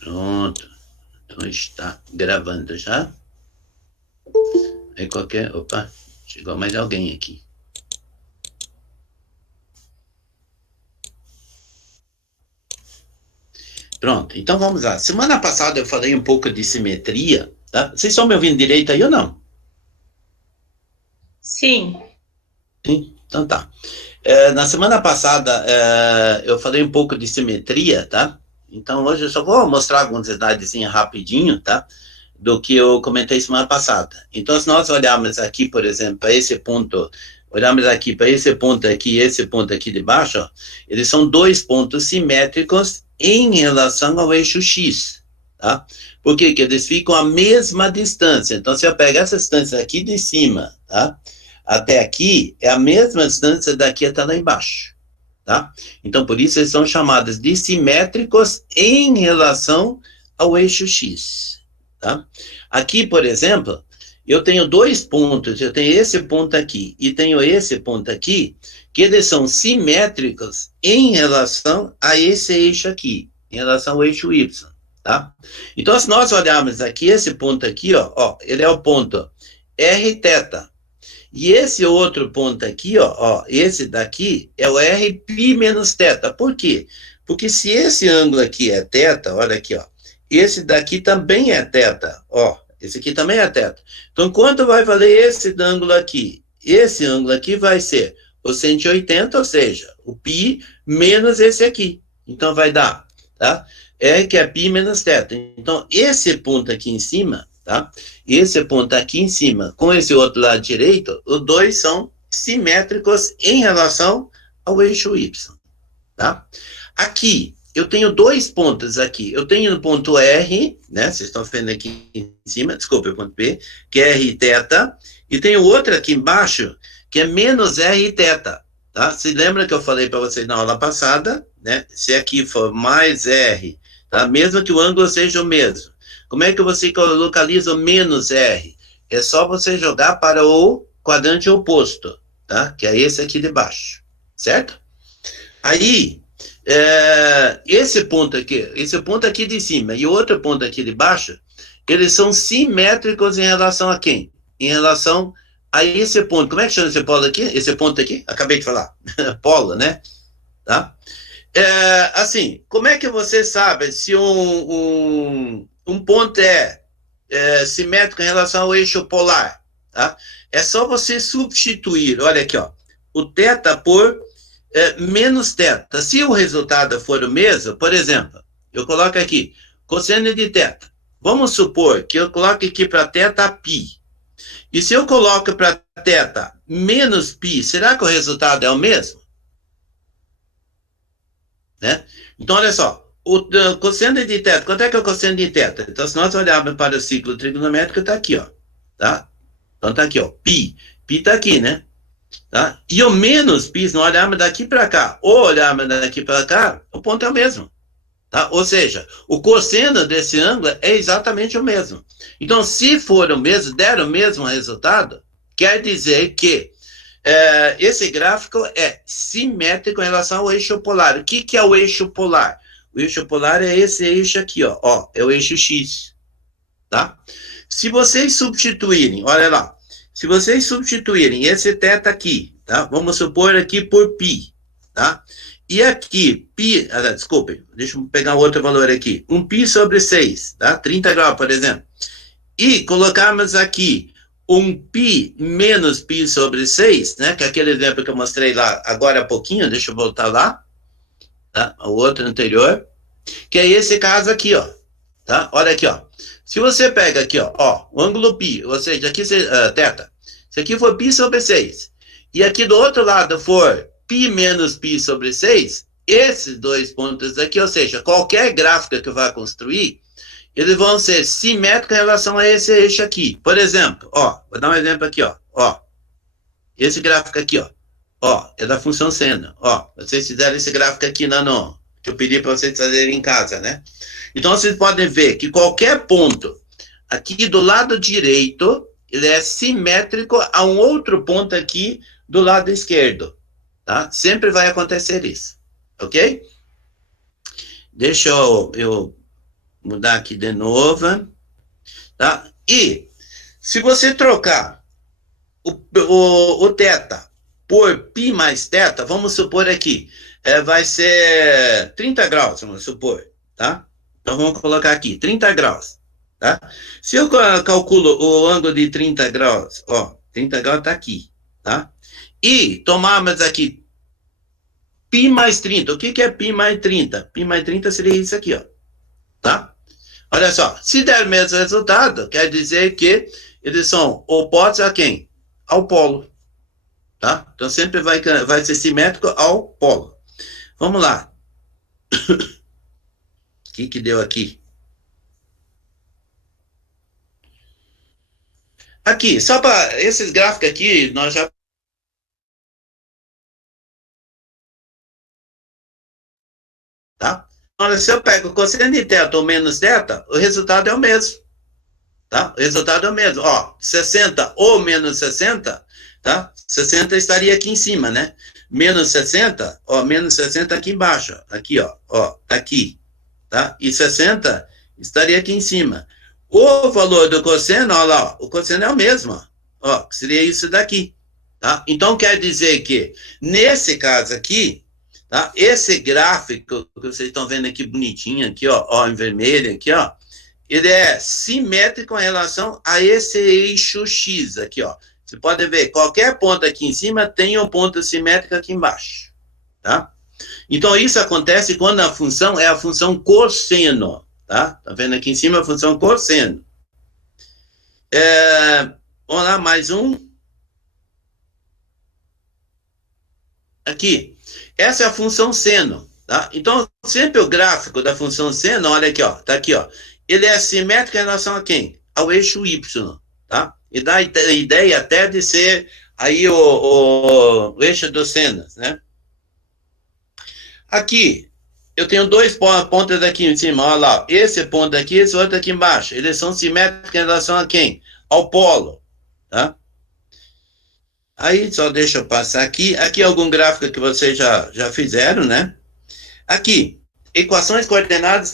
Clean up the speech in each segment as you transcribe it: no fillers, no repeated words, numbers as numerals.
Pronto. Então está gravando já. Aí qualquer... Opa, chegou mais alguém aqui. Pronto, então vamos lá. Semana passada eu falei um pouco de simetria, tá? Vocês estão me ouvindo direito aí ou não? Sim. Sim? Então tá. Na semana passada eu falei um pouco de simetria, tá? Então hoje eu só vou mostrar alguns detalhes rapidinho, tá? Do que eu comentei semana passada. Então, se nós olharmos aqui, por exemplo, para esse ponto, olharmos aqui para esse ponto aqui e esse ponto aqui de baixo, ó, eles são dois pontos simétricos em relação ao eixo X, tá? Por quê? Porque eles ficam à mesma distância. Então, se eu pegar essa distância aqui de cima, tá? Até aqui, é a mesma distância daqui até lá embaixo, tá? Então, por isso, eles são chamados de simétricos em relação ao eixo X, tá? Aqui, por exemplo, eu tenho dois pontos, eu tenho esse ponto aqui e tenho esse ponto aqui, que eles são simétricos em relação a esse eixo aqui, em relação ao eixo Y, tá? Então, se nós olharmos aqui, esse ponto aqui, ó, ele é o ponto R θ. E esse outro ponto aqui, ó, esse daqui é o R π menos θ. Por quê? Porque se esse ângulo aqui é θ, olha aqui, ó, esse daqui também é θ, ó, esse aqui também é θ. Então, quanto vai valer esse ângulo aqui? Esse ângulo aqui vai ser o 180, ou seja, o π menos esse aqui. Então, vai dar, tá? R que é π menos θ. Então, esse ponto aqui em cima, tá? Esse ponto aqui em cima com esse outro lado direito, os dois são simétricos em relação ao eixo Y, tá? Aqui, eu tenho dois pontos aqui. Eu tenho no ponto R, né? Vocês estão vendo aqui em cima, desculpa, o ponto P, que é R θ, e tenho outro aqui embaixo, que é menos R θ, tá? Se lembra que eu falei para vocês na aula passada, né? Se aqui for mais R, tá? Mesmo que o ângulo seja o mesmo. Como é que você localiza o menos R? É só você jogar para o quadrante oposto, tá? Que é esse aqui de baixo, certo? Aí, esse ponto aqui de cima e o outro ponto aqui de baixo, eles são simétricos em relação a quem? Em relação a esse ponto. Como é que chama esse polo aqui? Esse ponto aqui? Acabei de falar. Polo, né? Tá? Assim, como é que você sabe se um ponto é simétrico em relação ao eixo polar? Tá? É só você substituir, olha aqui, ó, o θ por menos θ. Se o resultado for o mesmo, por exemplo, eu coloco aqui, cosseno de θ. Vamos supor que eu coloque aqui para θ π. E se eu coloco para θ menos π, será que o resultado é o mesmo? Né? Então, olha só, o cosseno de θ, quanto é que é o cosseno de θ? Então, se nós olharmos para o ciclo trigonométrico, está aqui, ó. Tá? Então, está aqui, ó, π. Π está aqui, né? Tá? E o menos π, se nós olharmos daqui para cá, ou olharmos daqui para cá, o ponto é o mesmo. Tá? Ou seja, o cosseno desse ângulo é exatamente o mesmo. Então, se for o mesmo, der o mesmo resultado, quer dizer que esse gráfico é simétrico em relação ao eixo polar. O que é o eixo polar? O eixo polar é esse eixo aqui, ó, é o eixo X, tá? Se vocês substituírem, olha lá, se vocês substituírem esse θ aqui, tá? Vamos supor aqui por π, tá? E aqui, π, desculpe, deixa eu pegar outro valor aqui, um π sobre 6, tá? 30 graus, por exemplo. E colocarmos aqui um π menos π sobre 6, né? Que é aquele exemplo que eu mostrei lá agora há pouquinho, deixa eu voltar lá, tá? O outro anterior, que é esse caso aqui, ó, tá? Olha aqui, ó. Se você pega aqui, ó, o ângulo π, ou seja, aqui θ, se aqui for π sobre 6, e aqui do outro lado for π menos π sobre 6, esses dois pontos aqui, ou seja, qualquer gráfica que eu vá construir, eles vão ser simétricos em relação a esse eixo aqui. Por exemplo, ó, vou dar um exemplo aqui, ó. Esse gráfico aqui, ó, é da função seno. Ó, vocês fizeram esse gráfico aqui no que eu pedi para vocês fazerem em casa, né? Então, vocês podem ver que qualquer ponto aqui do lado direito, ele é simétrico a um outro ponto aqui do lado esquerdo, tá? Sempre vai acontecer isso, ok? Deixa eu mudar aqui de novo, tá? E se você trocar o θ por π mais θ, vamos supor aqui, vai ser 30 graus, vamos supor, tá? Então vamos colocar aqui, 30 graus, tá? Se eu calculo o ângulo de 30 graus, ó, 30 graus tá aqui, tá? E tomarmos aqui π mais 30. O que é π mais 30? Π mais 30 seria isso aqui, ó, tá? Olha só, se der o mesmo resultado, quer dizer que eles são opostos a quem? Ao polo, tá? Então sempre vai ser simétrico ao polo. Vamos lá. O que deu aqui? Aqui, só para esses gráficos aqui, nós já... Tá? Olha, se eu pego cosseno de θ ou menos θ, o resultado é o mesmo. Tá? O resultado é o mesmo. Ó, 60 ou menos 60, tá? 60 estaria aqui em cima, né? Menos 60, ó, menos 60 aqui embaixo. Aqui, ó, tá aqui. Tá? E 60 estaria aqui em cima. O valor do cosseno, olha lá, ó, o cosseno é o mesmo, ó, seria isso daqui, tá? Então quer dizer que, nesse caso aqui, tá? Esse gráfico que vocês estão vendo aqui bonitinho, aqui, ó, em vermelho, aqui, ó, ele é simétrico em relação a esse eixo X aqui, ó. Você pode ver, qualquer ponto aqui em cima tem um ponto simétrico aqui embaixo, tá? Então, isso acontece quando a função é a função cosseno, tá? Tá vendo aqui em cima a função cosseno. Vamos lá, mais um. Aqui. Essa é a função seno, tá? Então, sempre o gráfico da função seno, olha aqui, ó, tá aqui, ó. Ele é simétrico em relação a quem? Ao eixo Y, tá? E dá a ideia até de ser aí o eixo dos senos, né? Aqui, eu tenho dois pontos aqui em cima, olha lá. Esse ponto aqui, esse outro aqui embaixo. Eles são simétricos em relação a quem? Ao polo, tá? Aí, só deixa eu passar aqui. Aqui algum gráfico que vocês já fizeram, né? Aqui, equações coordenadas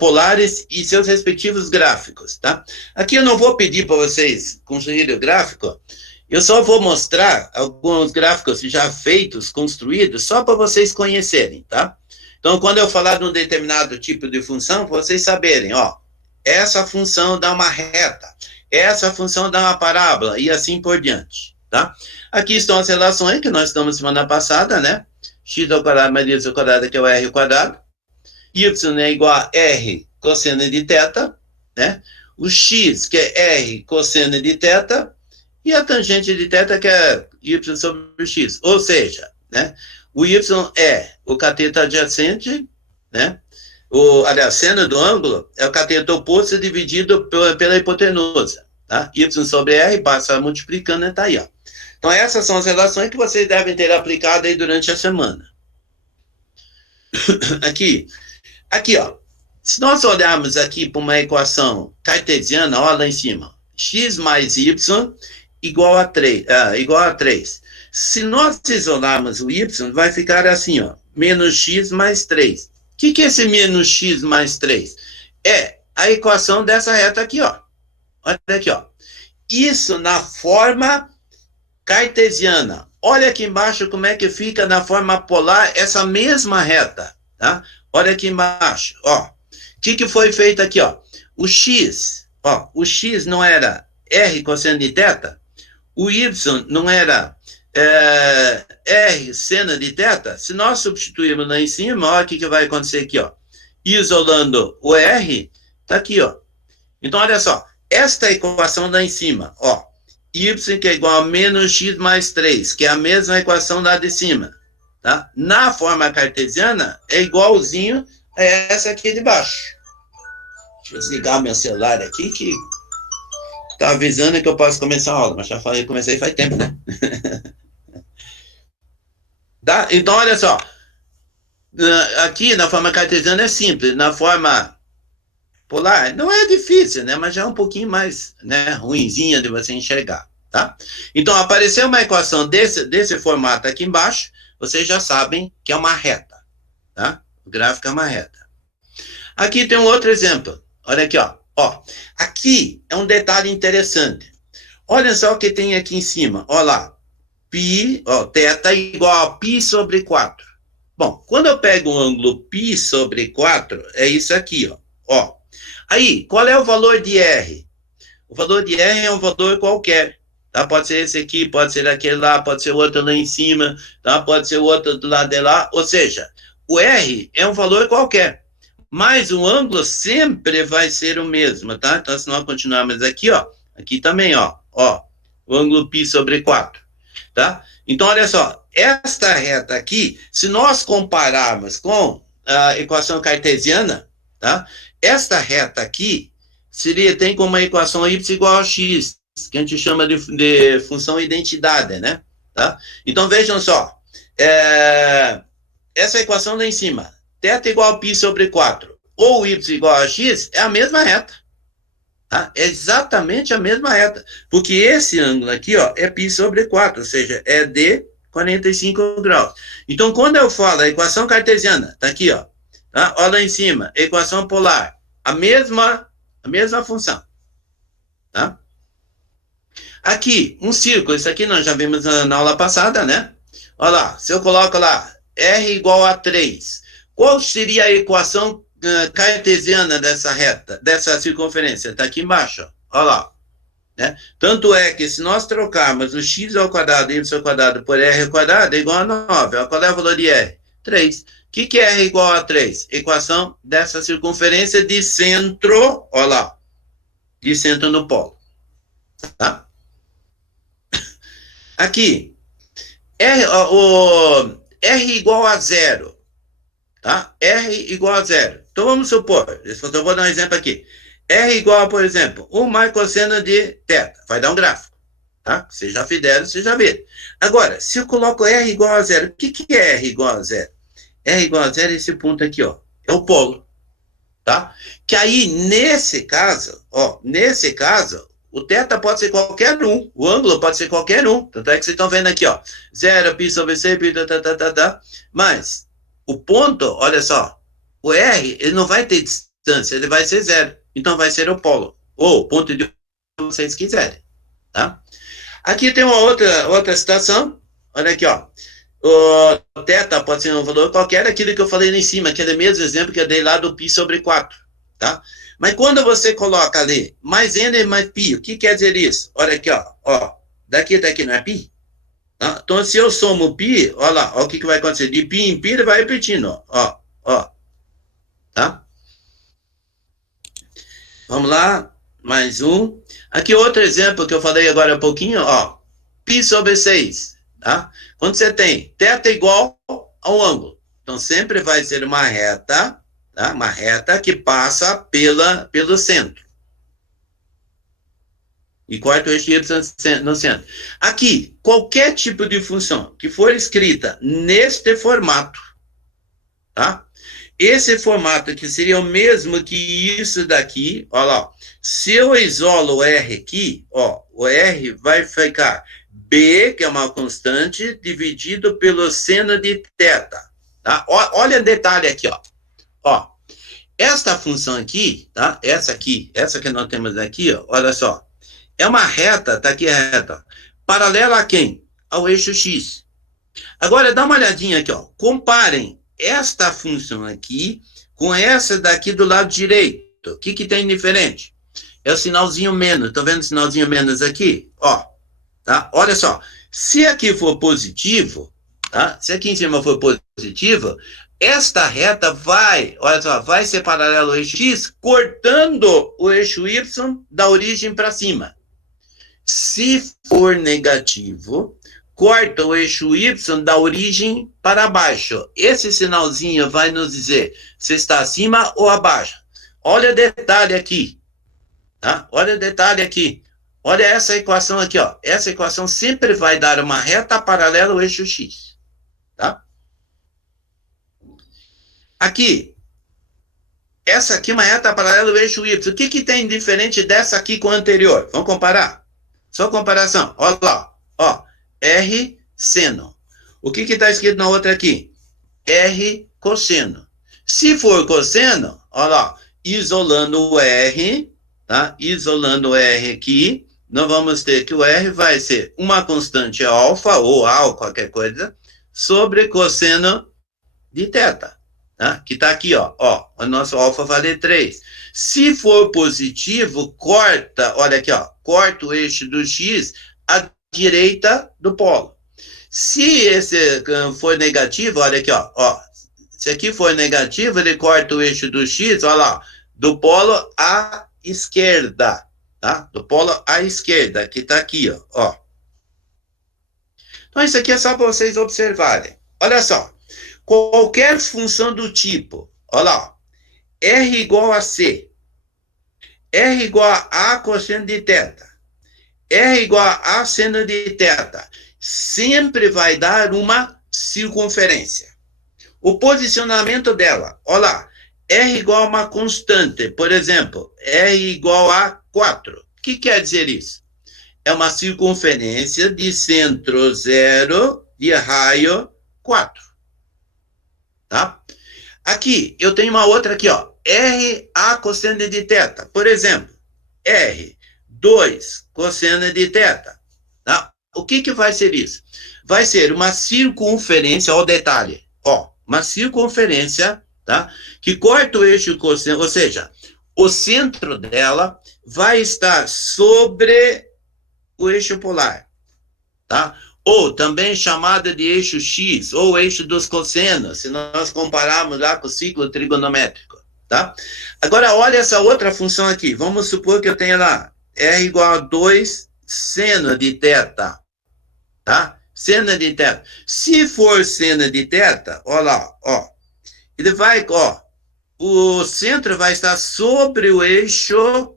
polares e seus respectivos gráficos, tá? Aqui eu não vou pedir para vocês construírem o gráfico, eu só vou mostrar alguns gráficos já feitos, construídos, só para vocês conhecerem, tá? Então, quando eu falar de um determinado tipo de função, vocês saberem, ó, essa função dá uma reta, essa função dá uma parábola, e assim por diante, tá? Aqui estão as relações que nós estamos semana passada, né? X ao quadrado mais y ao quadrado, que é o r ao quadrado. Y é igual a r cosseno de θ, né? O x, que é r cosseno de θ, e a tangente de θ, que é y sobre x. Ou seja, né, o y é o cateto adjacente, né? Aliás, seno do ângulo é o cateto oposto dividido pela hipotenusa. Tá? Y sobre r passa multiplicando e tá aí, ó. Então, essas são as relações que vocês devem ter aplicado aí durante a semana. Aqui, ó. Se nós olharmos aqui para uma equação cartesiana, olha lá em cima, x mais y igual a 3. Se nós isolarmos o y, vai ficar assim, ó, menos x mais 3. O que é esse menos x mais 3? É a equação dessa reta aqui, ó. Olha aqui, ó. Isso na forma cartesiana. Olha aqui embaixo como é que fica na forma polar essa mesma reta, tá? Olha aqui embaixo, ó. O que foi feito aqui, ó? O x não era r cosseno de θ, o y não era r seno de θ. Se nós substituirmos lá em cima, olha o que vai acontecer aqui, ó. Isolando o r, tá aqui, ó. Então, olha só, esta equação lá em cima, ó, y que é igual a menos x mais 3, que é a mesma equação lá de cima, tá? Na forma cartesiana, é igualzinho a essa aqui de baixo. Deixa eu desligar meu celular aqui, que tá avisando que eu posso começar a aula, mas já falei, comecei faz tempo, né? Tá? Então, olha só, aqui na forma cartesiana é simples, na forma polar não é difícil, né? Mas já é um pouquinho mais, né, ruinzinha de você enxergar, tá? Então, apareceu uma equação desse formato aqui embaixo, vocês já sabem que é uma reta, tá? O gráfico é uma reta. Aqui tem um outro exemplo. Olha aqui, ó. Ó, aqui é um detalhe interessante. Olha só o que tem aqui em cima. Olha lá. Π, ó, θ igual a π sobre 4. Bom, quando eu pego um ângulo π sobre 4, é isso aqui, ó. Ó. Aí, qual é o valor de R? O valor de R é um valor qualquer. Tá? Pode ser esse aqui, pode ser aquele lá, pode ser o outro lá em cima, tá? Pode ser o outro do lado de lá. Ou seja, o R é um valor qualquer. Mas o ângulo sempre vai ser o mesmo, tá? Então, se nós continuarmos aqui, ó. Aqui também, ó. Ó. O ângulo π sobre 4. Tá? Então, olha só. Esta reta aqui, se nós compararmos com a equação cartesiana, tá? Esta reta aqui tem como uma equação y igual a x, que a gente chama de função identidade, né? Tá? Então, vejam só. Essa equação lá em cima, θ igual a π sobre 4, ou y igual a x, é a mesma reta. Tá? É exatamente a mesma reta. Porque esse ângulo aqui, ó, é π sobre 4, ou seja, é de 45 graus. Então, quando eu falo a equação cartesiana, tá aqui, ó. Tá? Olha lá em cima, equação polar, a mesma função. Tá? Aqui, um círculo, isso aqui nós já vimos na aula passada, né? Olha lá, se eu coloco lá, R igual a 3, qual seria a equação cartesiana dessa reta, dessa circunferência? Está aqui embaixo, ó. Olha lá. Né? Tanto é que se nós trocarmos o x ao quadrado e y ao quadrado por r ao quadrado, é igual a 9. Ó, qual é o valor de r? 3. O que é r igual a 3? Equação dessa circunferência de centro, olha lá, de centro no polo. Tá? Aqui, R igual a 0. Tá? R igual a 0. Então, vamos supor, eu vou dar um exemplo aqui. R igual a, por exemplo, 1 mais cosseno de θ. Vai dar um gráfico. Tá? Vocês já fizeram, vocês já viram. Agora, se eu coloco R igual a 0, o que é R igual a 0? R igual a 0 é esse ponto aqui, ó. É o polo. Tá? Que aí, nesse caso, o θ pode ser qualquer um. O ângulo pode ser qualquer um. Tanto é que vocês estão vendo aqui, ó. 0, π sobre c, π, tá. Mas, o ponto, olha só, o R, ele não vai ter distância, ele vai ser 0. Então, vai ser o polo. Ou ponto de que vocês quiserem. Tá? Aqui tem uma outra situação. Olha aqui, ó. O θ pode ser um valor qualquer, aquilo que eu falei lá em cima, aquele mesmo exemplo que eu dei lá do π sobre 4. Tá? Mas quando você coloca ali mais n mais π, o que quer dizer isso? Olha aqui, ó. Daqui até aqui não é π? Tá? Então, se eu somo π, olha lá, ó, o que vai acontecer? De π em π, ele vai repetindo, ó. Tá? Vamos lá, mais um. Aqui outro exemplo que eu falei agora há pouquinho, ó. π sobre 6, tá? Quando você tem θ igual ao ângulo. Então, sempre vai ser uma reta, tá? Uma reta que passa pelo centro. E corta o eixo y no centro. Aqui, qualquer tipo de função que for escrita neste formato, tá? Esse formato que seria o mesmo que isso daqui, olha lá. Se eu isolo o R aqui, ó, o R vai ficar B, que é uma constante, dividido pelo seno de θ. Tá? Olha o detalhe aqui, ó. Esta função aqui, tá? Essa que nós temos aqui, ó, olha só. É uma reta, tá aqui a reta, paralela a quem? Ao eixo X. Agora, dá uma olhadinha aqui, ó. Comparem esta função aqui com essa daqui do lado direito. O que tem diferente? É o sinalzinho menos. Estão vendo o sinalzinho menos aqui? Ó, tá? Olha só. Se aqui for positivo, tá? Se aqui em cima for positivo, esta reta vai ser paralela ao eixo X, cortando o eixo Y da origem para cima. Se for negativo, corta o eixo Y da origem para baixo. Esse sinalzinho vai nos dizer se está acima ou abaixo. Olha o detalhe aqui. Tá? Olha o detalhe aqui. Olha essa equação aqui, ó. Essa equação sempre vai dar uma reta paralela ao eixo X. Tá? Aqui. Essa aqui é uma reta paralela ao eixo Y. O que tem diferente dessa aqui com a anterior? Vamos comparar? Só comparação. Olha lá. Ó. R seno. O que está escrito na outra aqui? R cosseno. Se for cosseno, olha lá, isolando o R, tá? Isolando o R aqui, nós vamos ter que o R vai ser uma constante alfa, ou A, ou qualquer coisa, sobre cosseno de θ, tá? Que está aqui, ó, o nosso alfa vale 3. Se for positivo, corta, olha aqui, ó, corta o eixo do x à direita do polo. Se esse for negativo, olha aqui, ó, se aqui for negativo, ele corta o eixo do x, olha lá, do polo à esquerda, tá? Do polo à esquerda, que está aqui, ó. Então, isso aqui é só para vocês observarem. Olha só, qualquer função do tipo, olha lá, R igual a C, R igual a cosseno de θ, R igual a seno de θ, sempre vai dar uma circunferência. O posicionamento dela, olha lá, R igual a uma constante, por exemplo, R igual a 4. O que quer dizer isso? É uma circunferência de centro 0 e raio 4. Tá? Aqui, eu tenho uma outra aqui, ó, R a cosseno de θ. Por exemplo, R 2 cosseno de θ. Tá? O que vai ser isso? Vai ser uma circunferência, ó, o detalhe, ó, uma circunferência, tá? Que corta o eixo cosseno, ou seja, o centro dela vai estar sobre o eixo polar, tá? Ou também chamada de eixo X, ou eixo dos cossenos, se nós compararmos lá com o ciclo trigonométrico, tá? Agora, olha essa outra função aqui. Vamos supor que eu tenha lá R igual a 2 seno de θ, tá? Seno de θ. Se for seno de θ, olha lá, ó, ele vai, ó, o centro vai estar sobre o eixo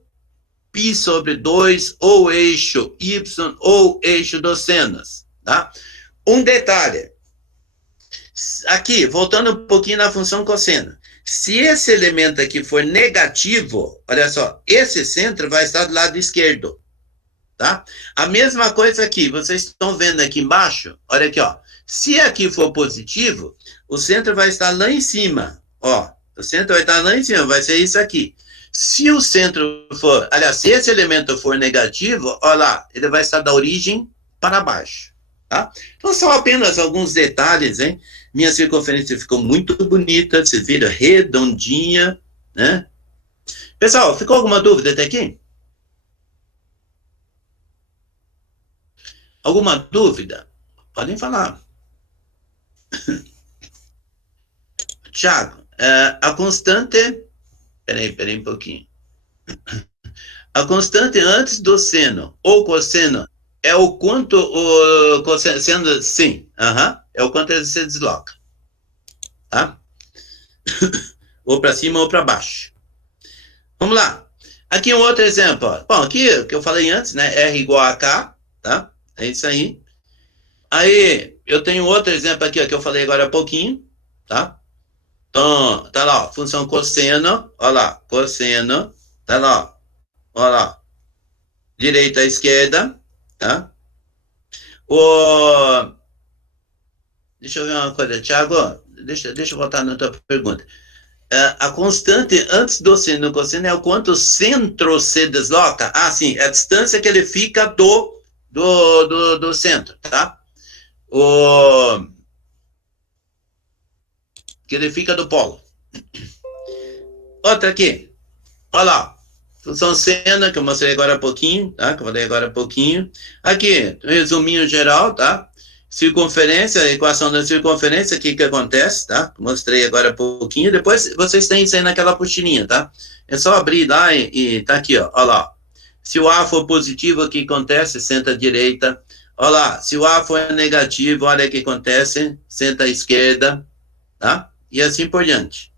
π sobre 2, ou eixo y, ou eixo dos senos, tá? Um detalhe, aqui, voltando um pouquinho na função cosseno, se esse elemento aqui for negativo, olha só, esse centro vai estar do lado esquerdo, tá? A mesma coisa aqui, vocês estão vendo aqui embaixo, olha aqui, ó, se aqui for positivo, o centro vai estar lá em cima, ó, o centro vai estar lá em cima, vai ser isso aqui. Se o centro for, aliás, se esse elemento for negativo, olha lá, ele vai estar da origem para baixo, tá? Então, são apenas alguns detalhes, hein? Minha circunferência ficou muito bonita, você vira redondinha, né? Pessoal, ficou alguma dúvida até aqui? Alguma dúvida? Podem falar. Tiago, a constante... Peraí um pouquinho. A constante antes do seno ou cosseno é o quanto o cosseno... Sim, é o quanto ele se desloca. Tá? Ou para cima ou para baixo. Vamos lá. Aqui um outro exemplo. Ó. Bom, aqui o que eu falei antes, né? R igual a K, tá? É isso aí. Aí, eu tenho outro exemplo aqui, ó, que eu falei agora há pouquinho, tá? Então, tá lá, ó, função cosseno, ó lá, cosseno, tá lá, ó lá, direita à esquerda, tá? Deixa eu ver uma coisa, Thiago, deixa eu voltar na tua pergunta. A constante antes do seno do cosseno é o quanto o centro se desloca? Ah, sim, é a distância que ele fica do centro, tá? Que ele fica do polo. Outra aqui. Olha lá. Função seno, que eu mostrei agora há pouquinho, tá? Que eu falei agora há pouquinho. Aqui, resuminho geral, tá? Circunferência, equação da circunferência, o que acontece, tá? Mostrei agora há pouquinho. Depois vocês têm isso aí naquela apostilinha, tá? É só abrir lá e tá aqui, ó. Olha lá. Se o A for positivo, o que acontece? Senta à direita. Olha lá. Se o A for negativo, olha o que acontece. Senta à esquerda, tá? E assim por diante.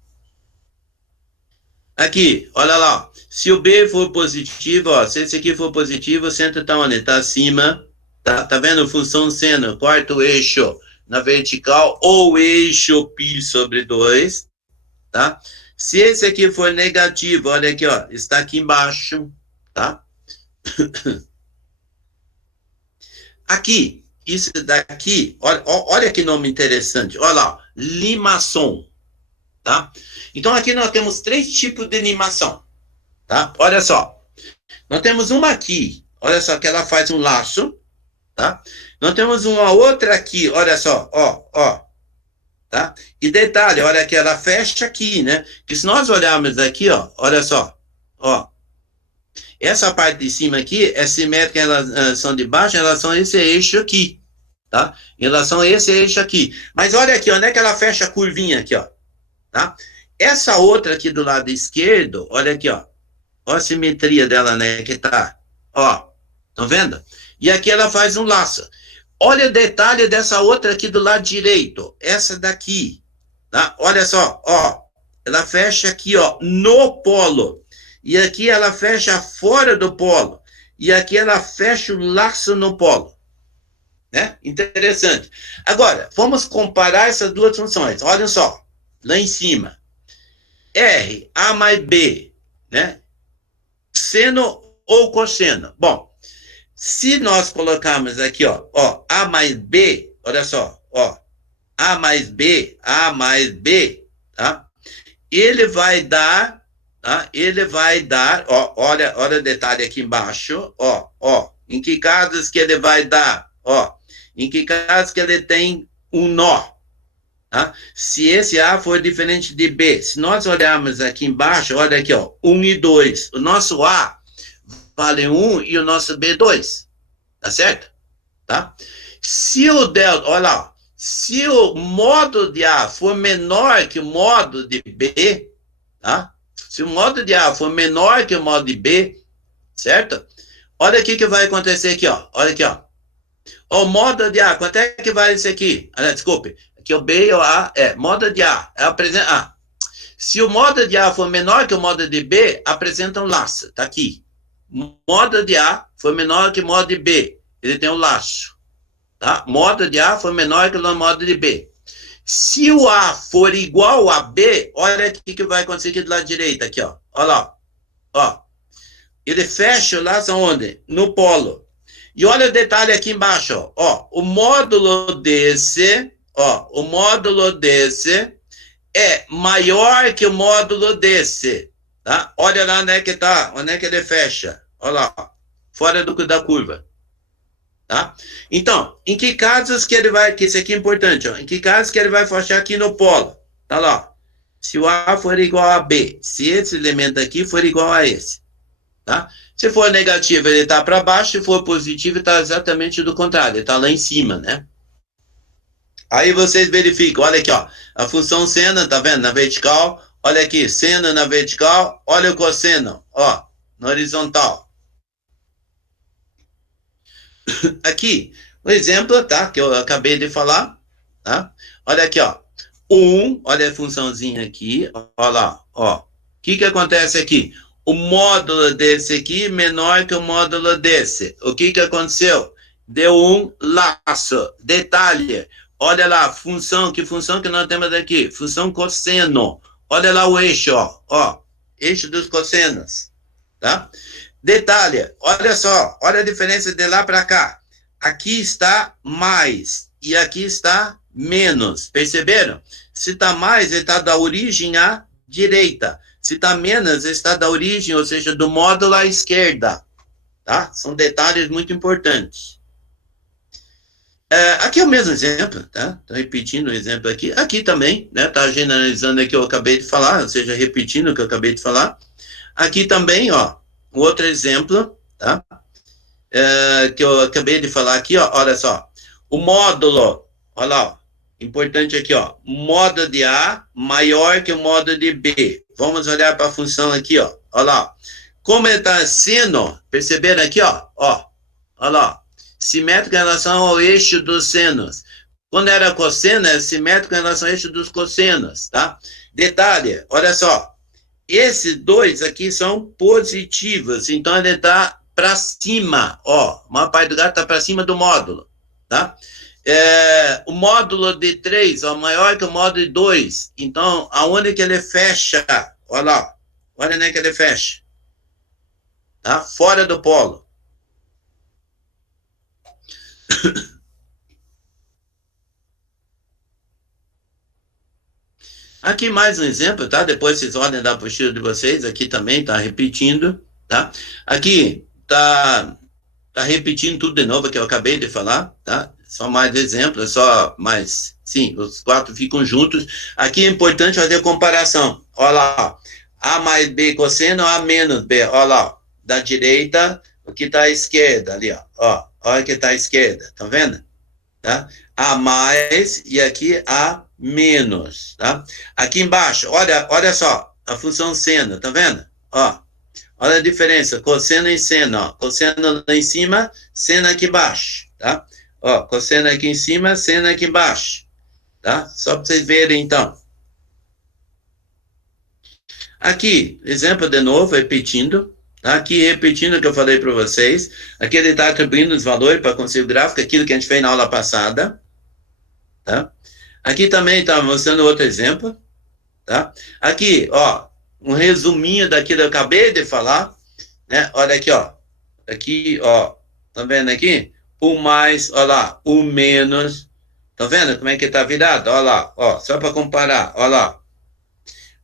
Aqui, olha lá, se o B for positivo, ó, se esse aqui for positivo, o centro está onde? Está acima, tá vendo? Função seno, quarto eixo na vertical, ou eixo π sobre 2, tá? Se esse aqui for negativo, olha aqui, ó, está aqui embaixo, tá? Aqui, isso daqui, olha que nome interessante, olha lá, limaçom. tá? Então, aqui nós temos 3 tipos de animação, tá? Olha só, nós temos uma aqui, olha só, que ela faz um laço, tá? Nós temos uma outra aqui, olha só, ó, tá? E detalhe, olha que ela fecha aqui, né? Que se nós olharmos aqui, ó, olha só, ó, essa parte de cima aqui é simétrica em relação de baixo em relação a esse eixo aqui, tá? Em relação a esse eixo aqui. Mas olha aqui, onde é que ela fecha a curvinha aqui, ó, tá? Essa outra aqui do lado esquerdo, olha aqui, ó, a simetria dela, né, que tá, ó, estão vendo? E aqui ela faz um laço. Olha o detalhe dessa outra aqui do lado direito, essa daqui, tá? Olha só, ó, ela fecha aqui, ó, no polo. E aqui ela fecha fora do polo. E aqui ela fecha o laço no polo. Né? Interessante. Agora, vamos comparar essas duas funções. Olha só, lá em cima. R, A mais B, né? Seno ou cosseno. Bom, se nós colocarmos aqui, ó, A mais B, olha só, ó, A mais B, tá? Ele vai dar, tá? Ele vai dar, ó, olha o detalhe aqui embaixo, ó, em que casos que ele vai dar, ó, em que casos que ele tem um nó, tá? Se esse A for diferente de B, se nós olharmos aqui embaixo, olha aqui, ó, 1 e 2, o nosso A vale 1 e o nosso B 2, tá certo? Tá? Se o delta, olha lá, se o modo de A for menor que o modo de B, tá? Se o modo de A for menor que o modo de B, certo? Olha aqui que vai acontecer aqui, ó. Olha aqui, ó. O modo de A, quanto é que vale isso aqui? Ah, desculpe, aqui o B e o A, modo de A, apresenta A. Se o modo de A for menor que o modo de B, apresenta um laço, tá aqui. Modo de A for menor que o modo de B, ele tem um laço. Tá? Modo de A for menor que o modo de B. Se o A for igual a B, olha o que vai acontecer aqui do lado direito, aqui, ó. Olha lá, ó. Ele fecha o laço onde? No polo. E olha o detalhe aqui embaixo, ó. O módulo desse, ó, o módulo desse é maior que o módulo desse, tá? Olha lá onde é que tá, onde é que ele fecha. Olha lá, fora da curva. Tá? Então, em que casos que ele vai, que isso aqui é importante, ó, em que casos que ele vai fechar aqui no polo? Tá lá, ó. Se o A for igual a B, se esse elemento aqui for igual a esse, tá? Se for negativo, ele tá para baixo, se for positivo, tá exatamente do contrário, ele tá lá em cima, né? Aí vocês verificam, olha aqui, ó, a função seno, tá vendo, na vertical, olha aqui, seno na vertical, olha o cosseno, ó, na horizontal. Aqui, o exemplo, tá? Que eu acabei de falar, tá? Olha aqui, ó. Olha a funçãozinha aqui, ó lá, ó. O que acontece aqui? O módulo desse aqui menor que o módulo desse. O que aconteceu? Deu um laço. Detalhe, olha lá, que função que nós temos aqui? Função cosseno. Olha lá o eixo, ó. Eixo dos cossenos, tá? Detalhe, olha só, olha a diferença de lá para cá. Aqui está mais e aqui está menos. Perceberam? Se está mais, ele está da origem à direita. Se está menos, ele está da origem, ou seja, do módulo à esquerda. Tá? São detalhes muito importantes. Aqui é o mesmo exemplo, tá? Estou repetindo o exemplo aqui. Aqui também, né? Está generalizando o que eu acabei de falar, ou seja, repetindo o que eu acabei de falar. Aqui também, ó, outro exemplo, tá? Que eu acabei de falar aqui, ó, olha só. O módulo, olha lá, ó, importante aqui, ó. Módulo de A maior que o módulo de B. Vamos olhar para a função aqui, ó. Olha lá. Como ele está seno, perceberam aqui, ó, olha lá. Simétrico em relação ao eixo dos senos. Quando era cosseno, é simétrico em relação ao eixo dos cossenos, tá? Detalhe, olha só. Esses dois aqui são positivos, então ele está para cima, ó, a maior parte do gato está para cima do módulo, tá? O módulo de 3, ó, maior que o módulo de 2, então aonde que ele fecha? Olha lá, olha onde é que ele fecha, tá? Fora do polo. Aqui mais um exemplo, tá? Depois vocês olhem da apostila de vocês, aqui também tá repetindo, tá? Aqui tá repetindo tudo de novo que eu acabei de falar, tá? Só mais exemplos, só mais, sim, os quatro ficam juntos. Aqui é importante fazer a comparação. Olha lá, A mais B cosseno, A menos B. Olha lá, da direita, o que está à esquerda ali, ó. Olha o que está à esquerda, tá vendo? Tá? A mais e aqui A menos, tá? Aqui embaixo, olha só, a função seno, tá vendo? Ó, olha a diferença, cosseno e seno, ó. Cosseno lá em cima, seno aqui embaixo, tá? Ó, cosseno aqui em cima, seno aqui embaixo, tá? Só para vocês verem, então. Aqui, exemplo de novo, repetindo, tá? Aqui repetindo o que eu falei para vocês. Aqui ele está atribuindo os valores para conseguir o gráfico, aquilo que a gente fez na aula passada, tá? Aqui também está mostrando outro exemplo, tá? Aqui, ó, um resuminho daquilo que eu acabei de falar, né? Olha aqui, ó. Aqui, ó. Tá vendo aqui? O mais, olha lá, o menos. Tá vendo como é que tá virado? Olha lá, ó. Só para comparar, olha lá.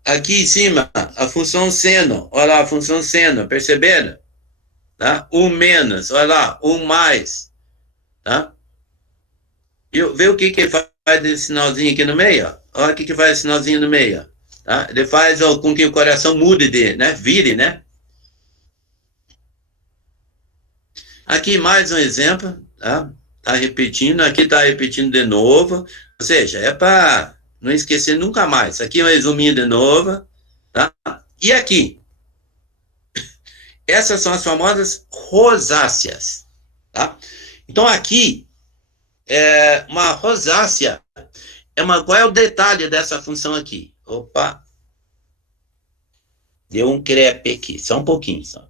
Aqui em cima, a função seno. Olha lá, a função seno. Perceberam? Tá? O menos, olha lá, o mais. Tá? E vê o que que faz esse sinalzinho aqui no meio, ó. Olha o que que faz esse sinalzinho no meio, ó. Tá? Ele faz ó, com que o coração mude de, né? Vire, né? Aqui mais um exemplo, tá? Tá repetindo, aqui tá repetindo de novo, ou seja, é para não esquecer nunca mais. Aqui é um resuminho de novo, tá? E aqui, essas são as famosas rosáceas, tá? Então aqui, uma rosácea, qual é o detalhe dessa função aqui? Opa, deu um crepe aqui, só um pouquinho, só.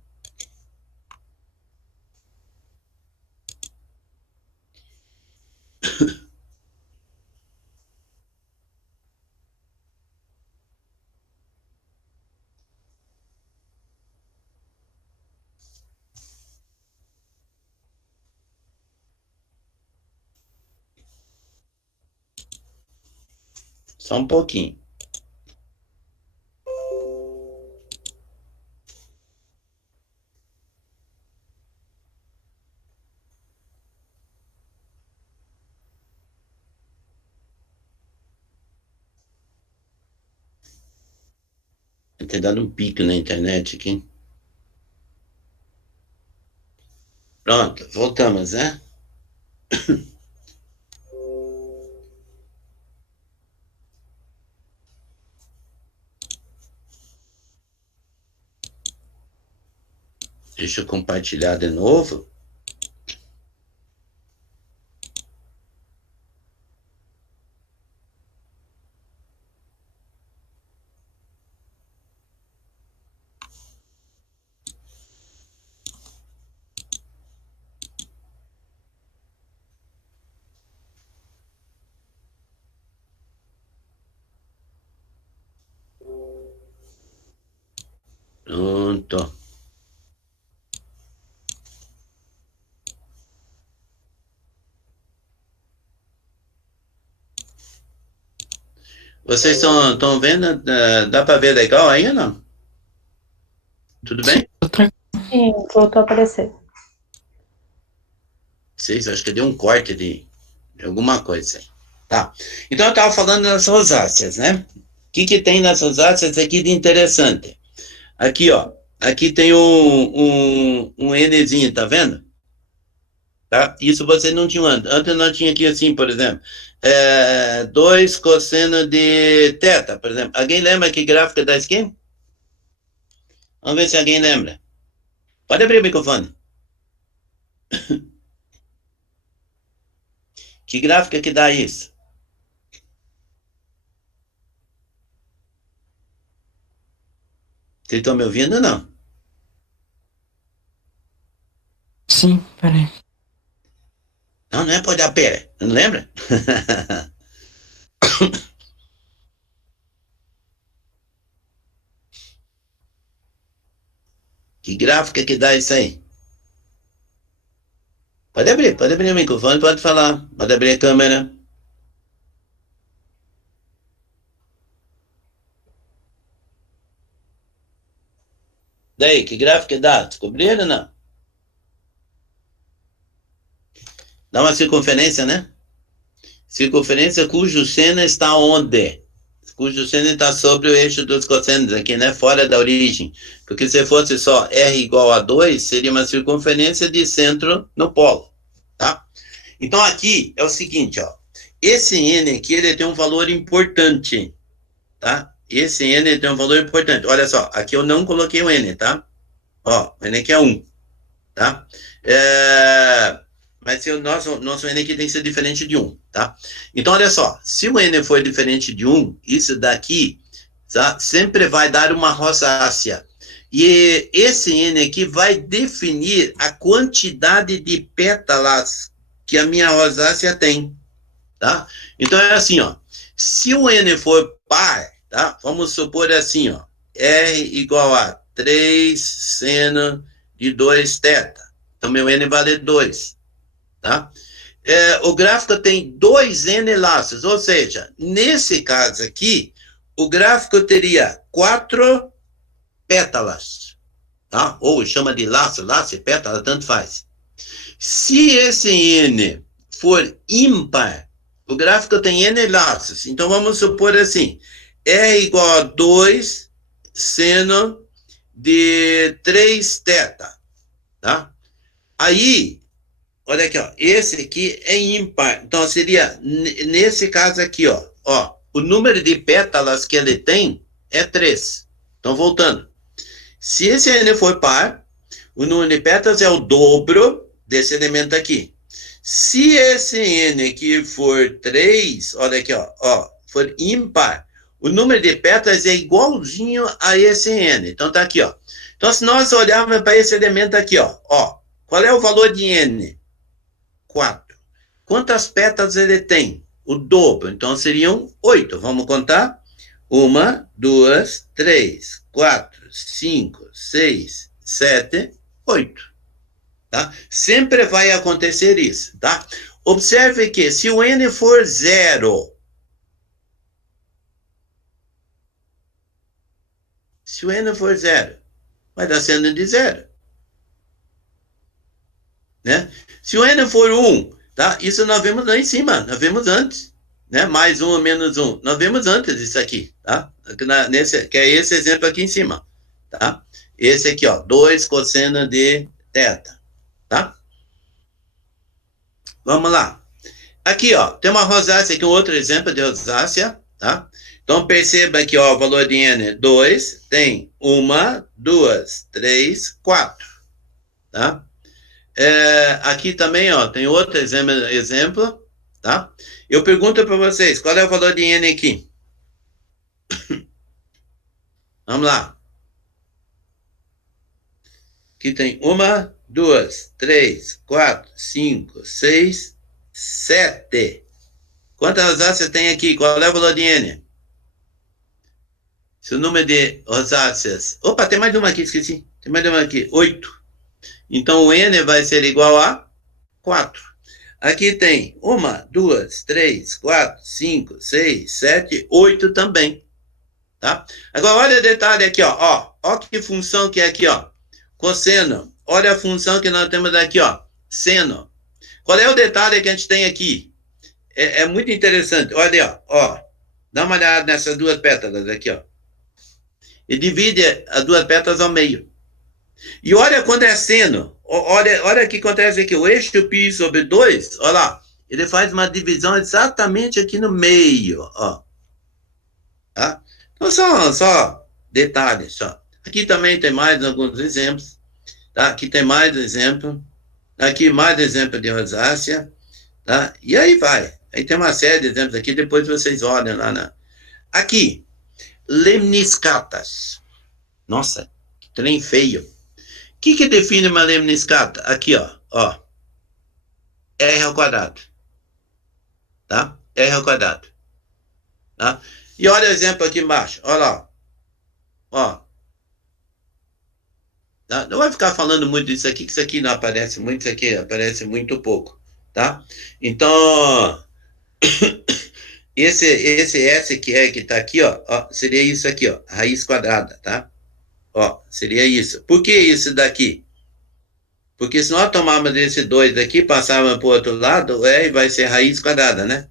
Só um pouquinho. Ter dado um pico na internet aqui. Pronto, voltamos, né? Deixa eu compartilhar de novo. Pronto. Vocês estão vendo? Dá para ver legal aí ou não? Tudo bem? Sim, voltou a aparecer. Vocês, acho que deu um corte de alguma coisa aí. Tá. Então eu estava falando das rosáceas, né? O que tem nas rosáceas aqui de interessante? Aqui, ó. Aqui tem um Nzinho, tá vendo? Tá? Isso você não tinha antes. Antes nós tinha aqui assim, por exemplo, 2 cosseno de teta, por exemplo. Alguém lembra que gráfica da esquina? Vamos ver se alguém lembra. Pode abrir o microfone. Que gráfica que dá isso? Vocês estão me ouvindo ou não? Sim, peraí. Não, não é pode dar pera. Não lembra? Que gráfica que dá isso aí? Pode abrir o microfone, pode falar. Pode abrir a câmera. Daí, que gráfico dá? Descobriram ou não? Dá uma circunferência, né? Circunferência cujo seno está onde? Cujo seno está sobre o eixo dos cossênos aqui, né? Fora da origem. Porque se fosse só R igual a 2, seria uma circunferência de centro no polo, tá? Então aqui é o seguinte, ó. Esse N aqui, ele tem um valor importante, tá? Esse N tem um valor importante. Olha só, aqui eu não coloquei o N, tá? Ó, o N aqui é 1, tá? Mas se o nosso N aqui tem que ser diferente de 1, tá? Então, olha só, se o N for diferente de 1, isso daqui, tá, sempre vai dar uma rosácea. E esse N aqui vai definir a quantidade de pétalas que a minha rosácea tem, tá? Então, é assim, ó, se o N for par, tá? Vamos supor assim, ó, R igual a 3 seno de 2 θ. Então, meu N vale 2, tá? O gráfico tem 2 N laços, ou seja, nesse caso aqui, o gráfico teria 4 pétalas, tá? Ou chama de laço e pétala, tanto faz. Se esse N for ímpar, o gráfico tem N laços. Então, vamos supor assim, R igual a 2 seno de 3 θ, tá? Aí, olha aqui, ó, esse aqui é ímpar. Então, seria, nesse caso aqui, ó, o número de pétalas que ele tem é 3. Então, voltando. Se esse N for par, o número de pétalas é o dobro desse elemento aqui. Se esse N aqui for 3, olha aqui, ó, for ímpar, o número de pétalas é igualzinho a esse N. Então, tá aqui, ó. Então, se nós olharmos para esse elemento aqui, ó, qual é o valor de N? 4. Quantas pétalas ele tem? O dobro. Então, seriam 8. Vamos contar? 1, 2, 3, 4, 5, 6, 7, 8. Tá? Sempre vai acontecer isso, tá? Observe que se o N for 0, se o N for 0, vai dar seno de 0. Né? Se o N for 1, tá? Isso nós vemos lá em cima, nós vemos antes, né? Mais 1 ou menos 1. Nós vemos antes isso aqui, tá? Que é esse exemplo aqui em cima, tá? Esse aqui, ó, 2 cosseno de θ, tá? Vamos lá. Aqui, ó, tem uma rosácea aqui, um outro exemplo de rosácea, tá? Então, perceba que, ó, o valor de N 2, tem 1, 2, 3, 4, tá? Aqui também, ó, tem outro exemplo, tá? Eu pergunto para vocês, qual é o valor de N aqui? Vamos lá. Aqui tem 1, 2, 3, 4, 5, 6, 7. Quantas rosáceas tem aqui? Qual é o valor de N? Se o número de rosáceas... Opa, tem mais uma aqui, esqueci. Tem mais uma aqui, 8. Então, o N vai ser igual a 4. Aqui tem 1, 2, 3, 4, 5, 6, 7, 8 também. Tá? Agora, olha o detalhe aqui, ó. Ó que função que é aqui, ó. Cosseno. Olha a função que nós temos aqui, ó. Seno. Qual é o detalhe que a gente tem aqui? É muito interessante. Olha, ó. Dá uma olhada nessas duas pétalas aqui, ó. E divide as duas pétalas ao meio. E olha quando é seno. Olha o que acontece aqui. O eixo π sobre 2, olha lá. Ele faz uma divisão exatamente aqui no meio, ó. Tá? Então, só detalhes, só. Aqui também tem mais alguns exemplos. Tá? Aqui tem mais exemplo. Aqui mais exemplo de rosácea. Tá? E aí vai. Aí tem uma série de exemplos aqui. Depois vocês olham lá. Aqui. Lemniscatas. Nossa, que trem feio. O que define uma lemniscata? Aqui, ó. R ao quadrado. Tá? R ao quadrado. Tá? E olha o exemplo aqui embaixo. Olha lá. Ó. Tá? Não vai ficar falando muito disso aqui, que isso aqui não aparece muito, isso aqui aparece muito pouco. Tá? Então, esse S que está aqui, ó, seria isso aqui, ó, raiz quadrada, tá? Ó, seria isso. Por que isso daqui? Porque se nós tomarmos esse 2 daqui, passarmos para o outro lado, o R vai ser raiz quadrada, né?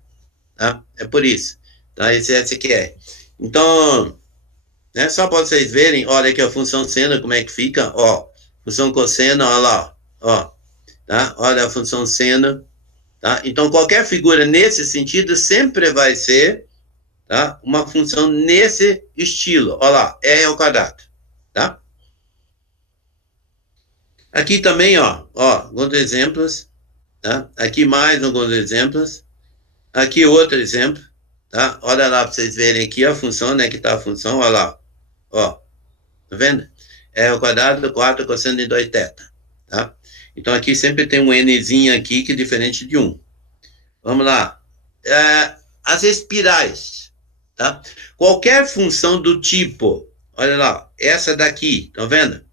Tá? É por isso. Tá? Esse aqui é. Então, né, só para vocês verem, olha aqui a função seno, como é que fica, ó. Função cosseno, olha lá, ó. Tá? Olha a função seno. Tá? Então, qualquer figura nesse sentido sempre vai ser, tá, uma função nesse estilo. Olha lá, R ao quadrado. Tá? Aqui também, ó, alguns exemplos. Tá? Aqui mais alguns exemplos. Aqui outro exemplo. Tá? Olha lá para vocês verem aqui a função, né? Que está a função, olha lá. Ó, tá vendo? É ao quadrado 4 cosseno de 2 θ. Tá? Então aqui sempre tem um nzinho aqui que é diferente de 1. Vamos lá. As espirais. Tá? Qualquer função do tipo, olha lá, essa daqui, tá vendo?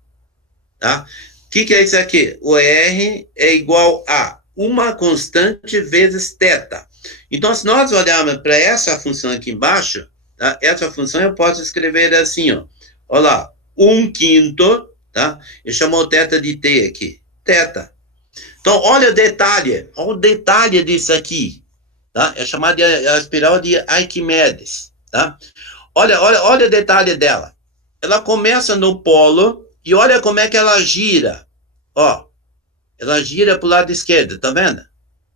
Tá? O que é isso aqui? O R é igual a uma constante vezes θ. Então, se nós olharmos para essa função aqui embaixo, tá? Essa função eu posso escrever assim, ó. Olha lá, 1/5, tá? Eu chamo o θ de T aqui. Θ. Então, olha o detalhe disso aqui, tá? É chamado de a espiral de Arquimedes, tá? Olha o detalhe dela. Ela começa no polo e olha como é que ela gira. Ó, ela gira para o lado esquerdo, tá vendo?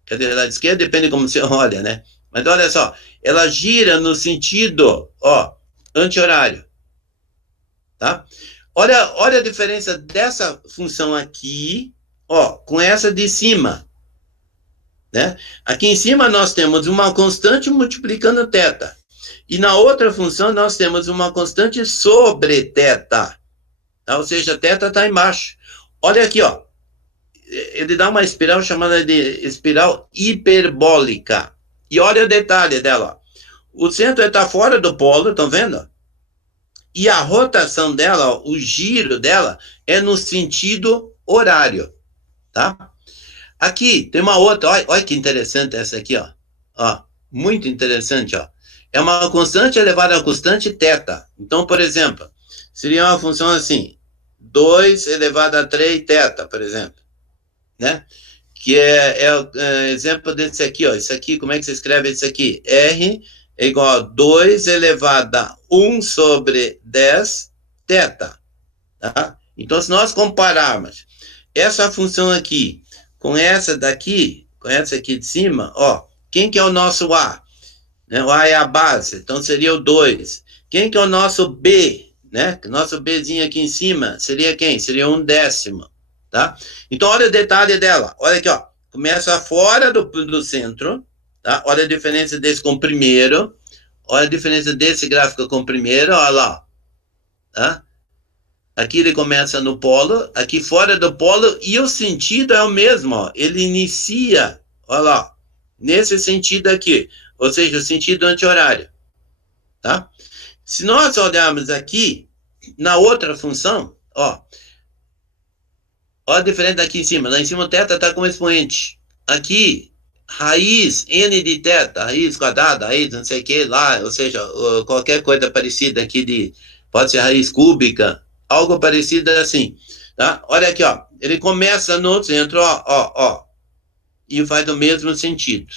Quer dizer, lado esquerdo depende de como você olha, né? Mas olha só, ela gira no sentido, ó, anti-horário, tá? Olha a diferença dessa função aqui, ó, com essa de cima, né? Aqui em cima nós temos uma constante multiplicando θ. E na outra função nós temos uma constante sobre θ. Tá? Ou seja, θ está embaixo. Olha aqui, ó. Ele dá uma espiral chamada de espiral hiperbólica. E olha o detalhe dela. O centro está fora do polo, estão vendo? E a rotação dela, o giro dela, é no sentido horário. Tá? Aqui tem uma outra, olha que interessante essa aqui, ó, muito interessante, ó. É uma constante elevada a constante θ. Então, por exemplo, seria uma função assim, 2 elevado a 3 θ, por exemplo, né? Que é exemplo desse aqui, ó. Isso aqui, como é que você escreve isso aqui? R é igual a 2 elevado a 1 sobre 10 θ, tá? Então, se nós compararmos essa função aqui com essa daqui, com essa aqui de cima, ó, quem que é o nosso A? Né? O A é a base, então seria o 2. Quem que é o nosso B? Né? O nosso Bzinho aqui em cima seria quem? Seria 1/10, tá? Então, olha o detalhe dela. Olha aqui, ó. Começa fora do centro, tá? Olha a diferença desse com o primeiro. Olha a diferença desse gráfico com o primeiro, olha lá, tá? Aqui ele começa no polo, aqui fora do polo, e o sentido é o mesmo, ó. Ele inicia, olha lá, nesse sentido aqui, ou seja, o sentido anti-horário, tá? Se nós olharmos aqui, na outra função, ó, olha a diferença aqui em cima. Lá em cima o θ está com expoente. Aqui, raiz n de θ, raiz quadrada, raiz não sei o que lá, ou seja, qualquer coisa parecida aqui pode ser raiz cúbica, algo parecido assim, tá? Olha aqui, ó. Ele começa no centro, ó, e faz o mesmo sentido,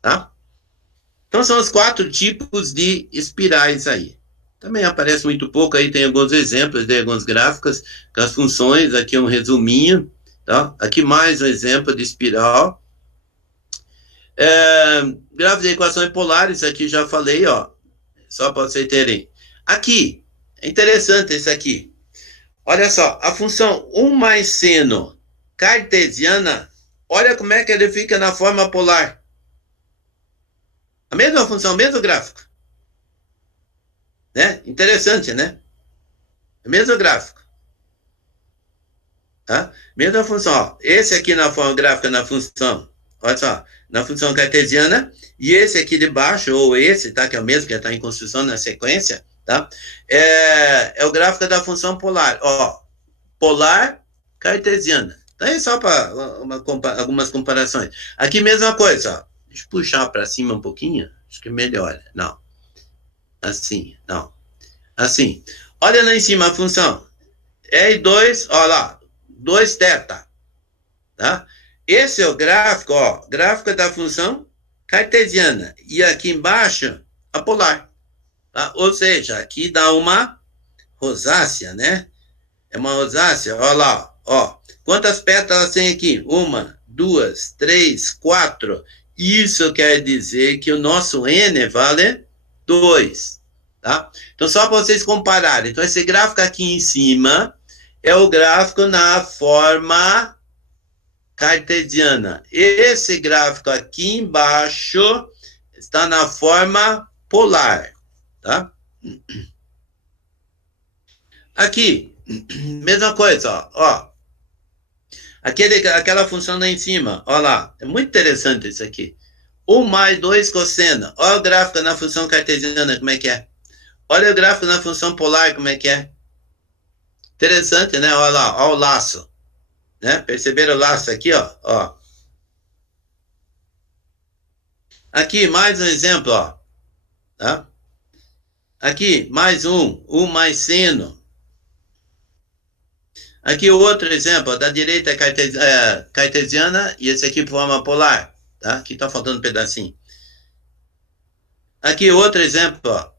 tá? Então, são os 4 tipos de espirais aí. Também aparece muito pouco, aí tem alguns exemplos de alguns gráficos com as funções, aqui um resuminho, tá? Aqui mais um exemplo de espiral. Gráfico de equações polares, aqui já falei, ó, só para vocês terem. Aqui, é interessante esse aqui. Olha só, a função 1 mais seno cartesiana, olha como é que ele fica na forma polar. A mesma função, o mesmo gráfico. Né? Interessante, né? O mesmo gráfico. Tá? Mesma função. Ó. Esse aqui na forma gráfica, na função, olha só, na função cartesiana, e esse aqui de baixo, ou esse, tá? Que é o mesmo, que está em construção na sequência, tá? É o gráfico da função polar. Ó, polar cartesiana. Então é só para algumas comparações. Aqui mesma coisa, ó. Deixa eu puxar para cima um pouquinho, acho que melhora. Não. Assim, não. Assim. Olha lá em cima a função. R2, olha lá, 2θ. Tá? Esse é o gráfico, ó, gráfico da função cartesiana. E aqui embaixo, a polar. Tá? Ou seja, aqui dá uma rosácea, né? É uma rosácea, olha lá, ó. Quantas pétalas tem aqui? 1, 2, 3, 4. Isso quer dizer que o nosso N vale 2. Tá? Então, só para vocês compararem. Então, esse gráfico aqui em cima é o gráfico na forma cartesiana. Esse gráfico aqui embaixo está na forma polar. Tá? Aqui, mesma coisa, ó. Aquela função lá em cima, ó lá. É muito interessante isso aqui. 1 mais 2 cosseno. Olha o gráfico na função cartesiana, como é que é. Olha o gráfico na função polar, como é que é. Interessante, né? Olha lá, olha o laço. Né? Perceberam o laço aqui, ó? Ó. Aqui, mais um exemplo, ó. Tá? Aqui, mais um. 1 mais seno. Aqui outro exemplo, da direita é cartesiana e esse aqui forma polar, tá? Aqui tá faltando um pedacinho. Aqui outro exemplo, ó.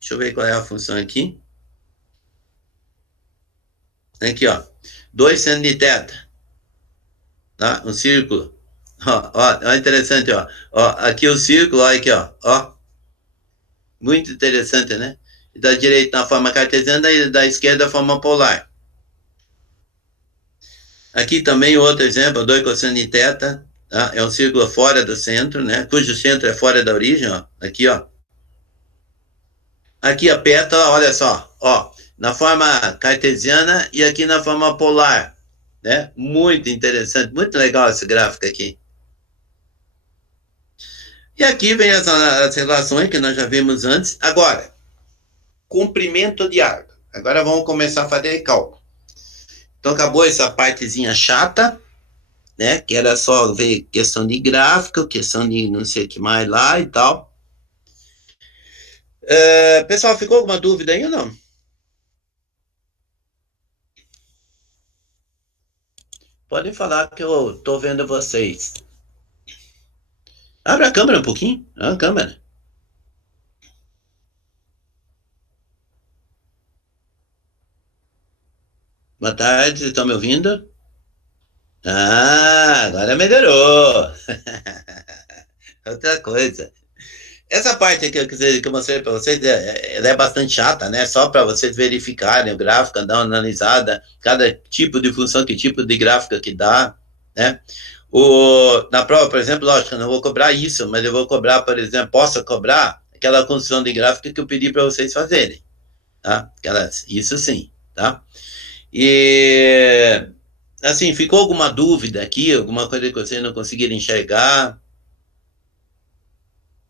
Deixa eu ver qual é a função aqui. Aqui, ó. 2 seno de θ. Tá? Um círculo. Ó, interessante, ó. Ó, aqui o círculo, ó, aqui, ó. Ó. Muito interessante, né? Da direita na forma cartesiana e da esquerda a forma polar. Aqui também outro exemplo, 2 cosseno de θ, tá? É um círculo fora do centro, né? Cujo centro é fora da origem, ó. Aqui, ó. Aqui a pétala, olha só, ó. Na forma cartesiana e aqui na forma polar, né? Muito interessante, muito legal esse gráfico aqui. E aqui vem as relações que nós já vimos antes. Agora, comprimento de arco. Agora vamos começar a fazer cálculo. Então, acabou essa partezinha chata, né? Que era só ver questão de gráfico, questão de não sei o que mais lá e tal. Pessoal, ficou alguma dúvida aí ou não? Podem falar que eu tô vendo vocês. Abre a câmera um pouquinho. A câmera. Boa tarde, vocês estão me ouvindo? Ah, agora melhorou. Outra coisa. Essa parte que eu mostrei para vocês, ela é bastante chata, né? Só para vocês verificarem o gráfico, dar uma analisada, cada tipo de função, que tipo de gráfica que dá, né? Na prova, por exemplo, lógico, eu não vou cobrar isso, mas eu vou cobrar, por exemplo, posso cobrar aquela construção de gráfica que eu pedi para vocês fazerem, tá? Isso sim, tá? E, assim, ficou alguma dúvida aqui, alguma coisa que vocês não conseguiram enxergar?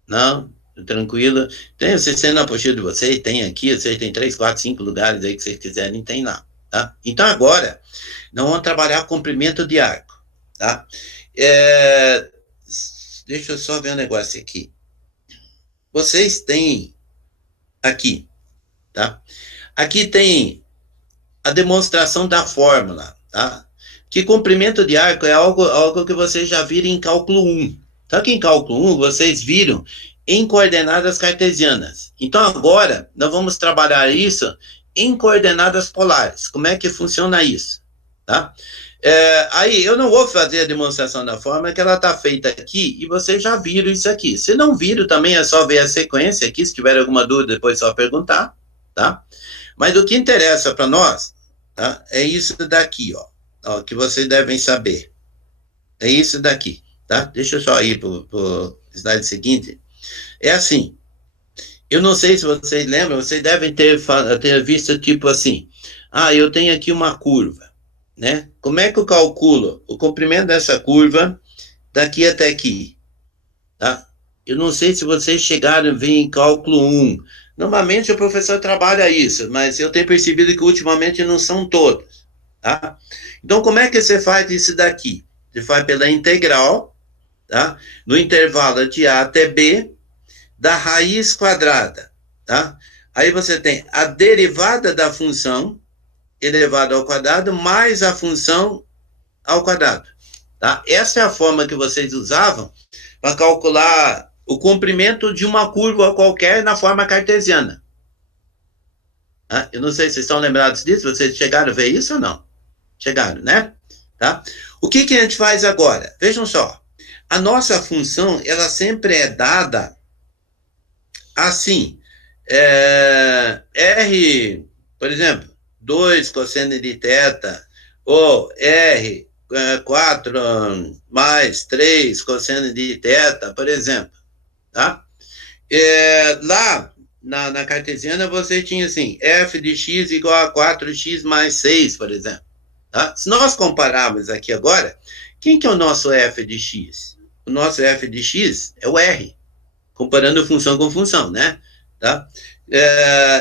Não? Tranquilo? Tem o CC na apostila de vocês, tem aqui, vocês têm 3, 4, 5 lugares aí que vocês quiserem, tem lá, tá? Então, agora, nós vamos trabalhar comprimento de arco, tá? Deixa eu só ver um negócio aqui. Vocês têm aqui, tá? Aqui tem a demonstração da fórmula, tá? Que comprimento de arco é algo que vocês já viram em cálculo 1. Só que em cálculo 1 vocês viram em coordenadas cartesianas. Então agora nós vamos trabalhar isso em coordenadas polares. Como é que funciona isso? Tá? Aí eu não vou fazer a demonstração da fórmula, que ela está feita aqui e vocês já viram isso aqui. Se não viram, também é só ver a sequência aqui. Se tiver alguma dúvida, depois é só perguntar. Tá? Mas o que interessa para nós, tá? É isso daqui, ó, que vocês devem saber. É isso daqui, tá? Deixa eu só ir para o slide seguinte. É assim, eu não sei se vocês lembram, vocês devem ter visto tipo assim, eu tenho aqui uma curva, né? Como é que eu calculo o comprimento dessa curva daqui até aqui, tá? Eu não sei se vocês chegaram a ver em cálculo 1. Normalmente o professor trabalha isso, mas eu tenho percebido que ultimamente não são todos, tá? Então, como é que você faz isso daqui? Você faz pela integral, tá? No intervalo de A até B, da raiz quadrada, tá? Aí você tem a derivada da função elevado ao quadrado mais a função ao quadrado. Tá? Essa é a forma que vocês usavam para calcular o comprimento de uma curva qualquer na forma cartesiana. Tá? Eu não sei se vocês estão lembrados disso, vocês chegaram a ver isso ou não? Chegaram, né? Tá? O que a gente faz agora? Vejam só, a nossa função, ela sempre é dada assim, R, por exemplo, 2 cosseno de θ, ou R, 4 mais 3 cosseno de θ, por exemplo, tá? Lá na cartesiana você tinha assim, f de x igual a 4x mais 6, por exemplo. Tá? Se nós compararmos aqui agora, quem que é o nosso f de x? O nosso f de x é o r, comparando função com função, né? Tá?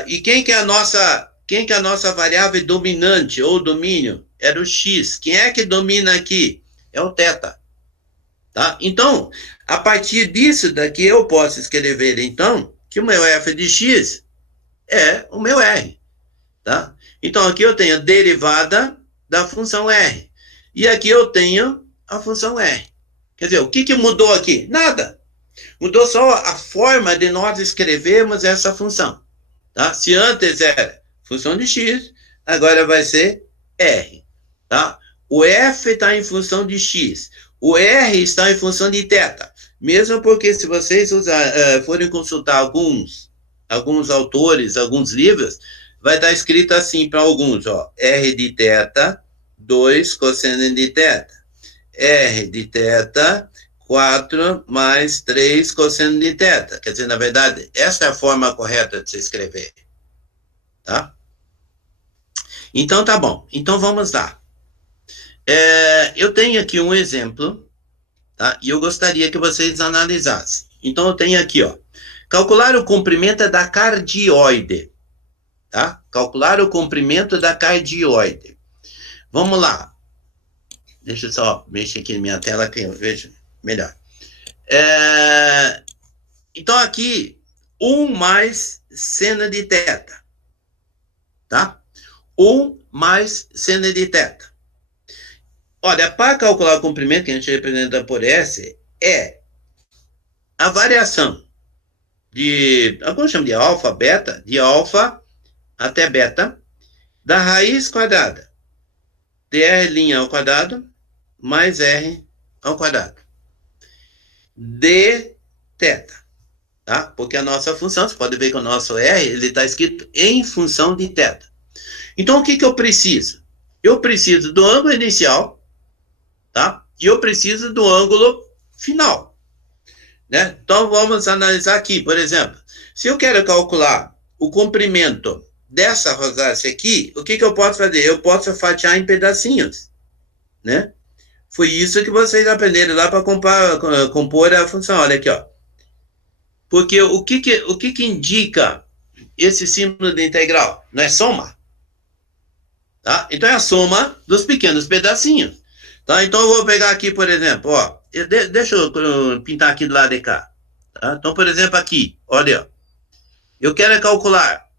E quem que é a nossa variável dominante ou domínio? Era o x. Quem é que domina aqui? É o θ. Tá? Então, a partir disso daqui, eu posso escrever, então, que o meu f de x é o meu r. Tá? Então, aqui eu tenho a derivada da função r. E aqui eu tenho a função r. Quer dizer, o que mudou aqui? Nada. Mudou só a forma de nós escrevermos essa função. Tá? Se antes era função de x, agora vai ser r. Tá? O f está em função de x. O r está em função de θ. Mesmo porque se vocês forem consultar alguns autores, alguns livros, vai estar escrito assim para alguns, ó, r de θ, 2 cosseno de θ. R de θ, 4 mais 3 cosseno de θ. Quer dizer, na verdade, essa é a forma correta de se escrever. Tá? Então, tá bom. Então, vamos lá. Eu tenho aqui um exemplo, tá? E eu gostaria que vocês analisassem. Então, eu tenho aqui, ó. Calcular o comprimento da cardioide. Tá? Calcular o comprimento da cardioide. Vamos lá. Deixa eu só mexer aqui na minha tela que eu vejo melhor. Então, aqui, 1 mais seno de θ. Tá? 1 mais seno de θ. Olha, para calcular o comprimento, que a gente representa por S, é a variação de, alguns chamam de alfa, beta, de alfa até beta, da raiz quadrada de r' ao quadrado mais r ao quadrado de θ, tá? Porque a nossa função, você pode ver que o nosso r, ele está escrito em função de θ. Então, o que eu preciso? Eu preciso do ângulo inicial, tá? E eu preciso do ângulo final, né? Então, vamos analisar aqui, por exemplo, se eu quero calcular o comprimento dessa rosácea aqui, o que eu posso fazer? Eu posso fatiar em pedacinhos, né? Foi isso que vocês aprenderam lá para compor a função. Olha aqui, ó. Porque o que indica esse símbolo de integral? Não é soma? Tá? Então, é a soma dos pequenos pedacinhos. Tá? Então, eu vou pegar aqui, por exemplo, ó. Deixa eu pintar aqui do lado de cá. Tá? Então, por exemplo, aqui, olha, ó. Eu quero calcular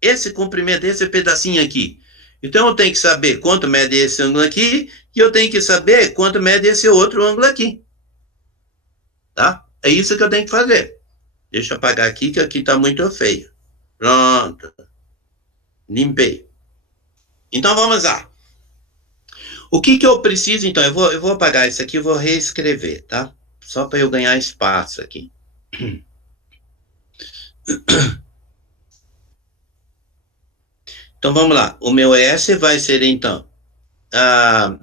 esse comprimento, esse pedacinho aqui. Então, eu tenho que saber quanto mede esse ângulo aqui e eu tenho que saber quanto mede esse outro ângulo aqui. Tá? É isso que eu tenho que fazer. Deixa eu apagar aqui, que aqui está muito feio. Pronto. Limpei. Então, vamos lá. O que eu preciso, então? Eu vou apagar isso aqui e vou reescrever, tá? Só para eu ganhar espaço aqui. Então, vamos lá. O meu S vai ser, então,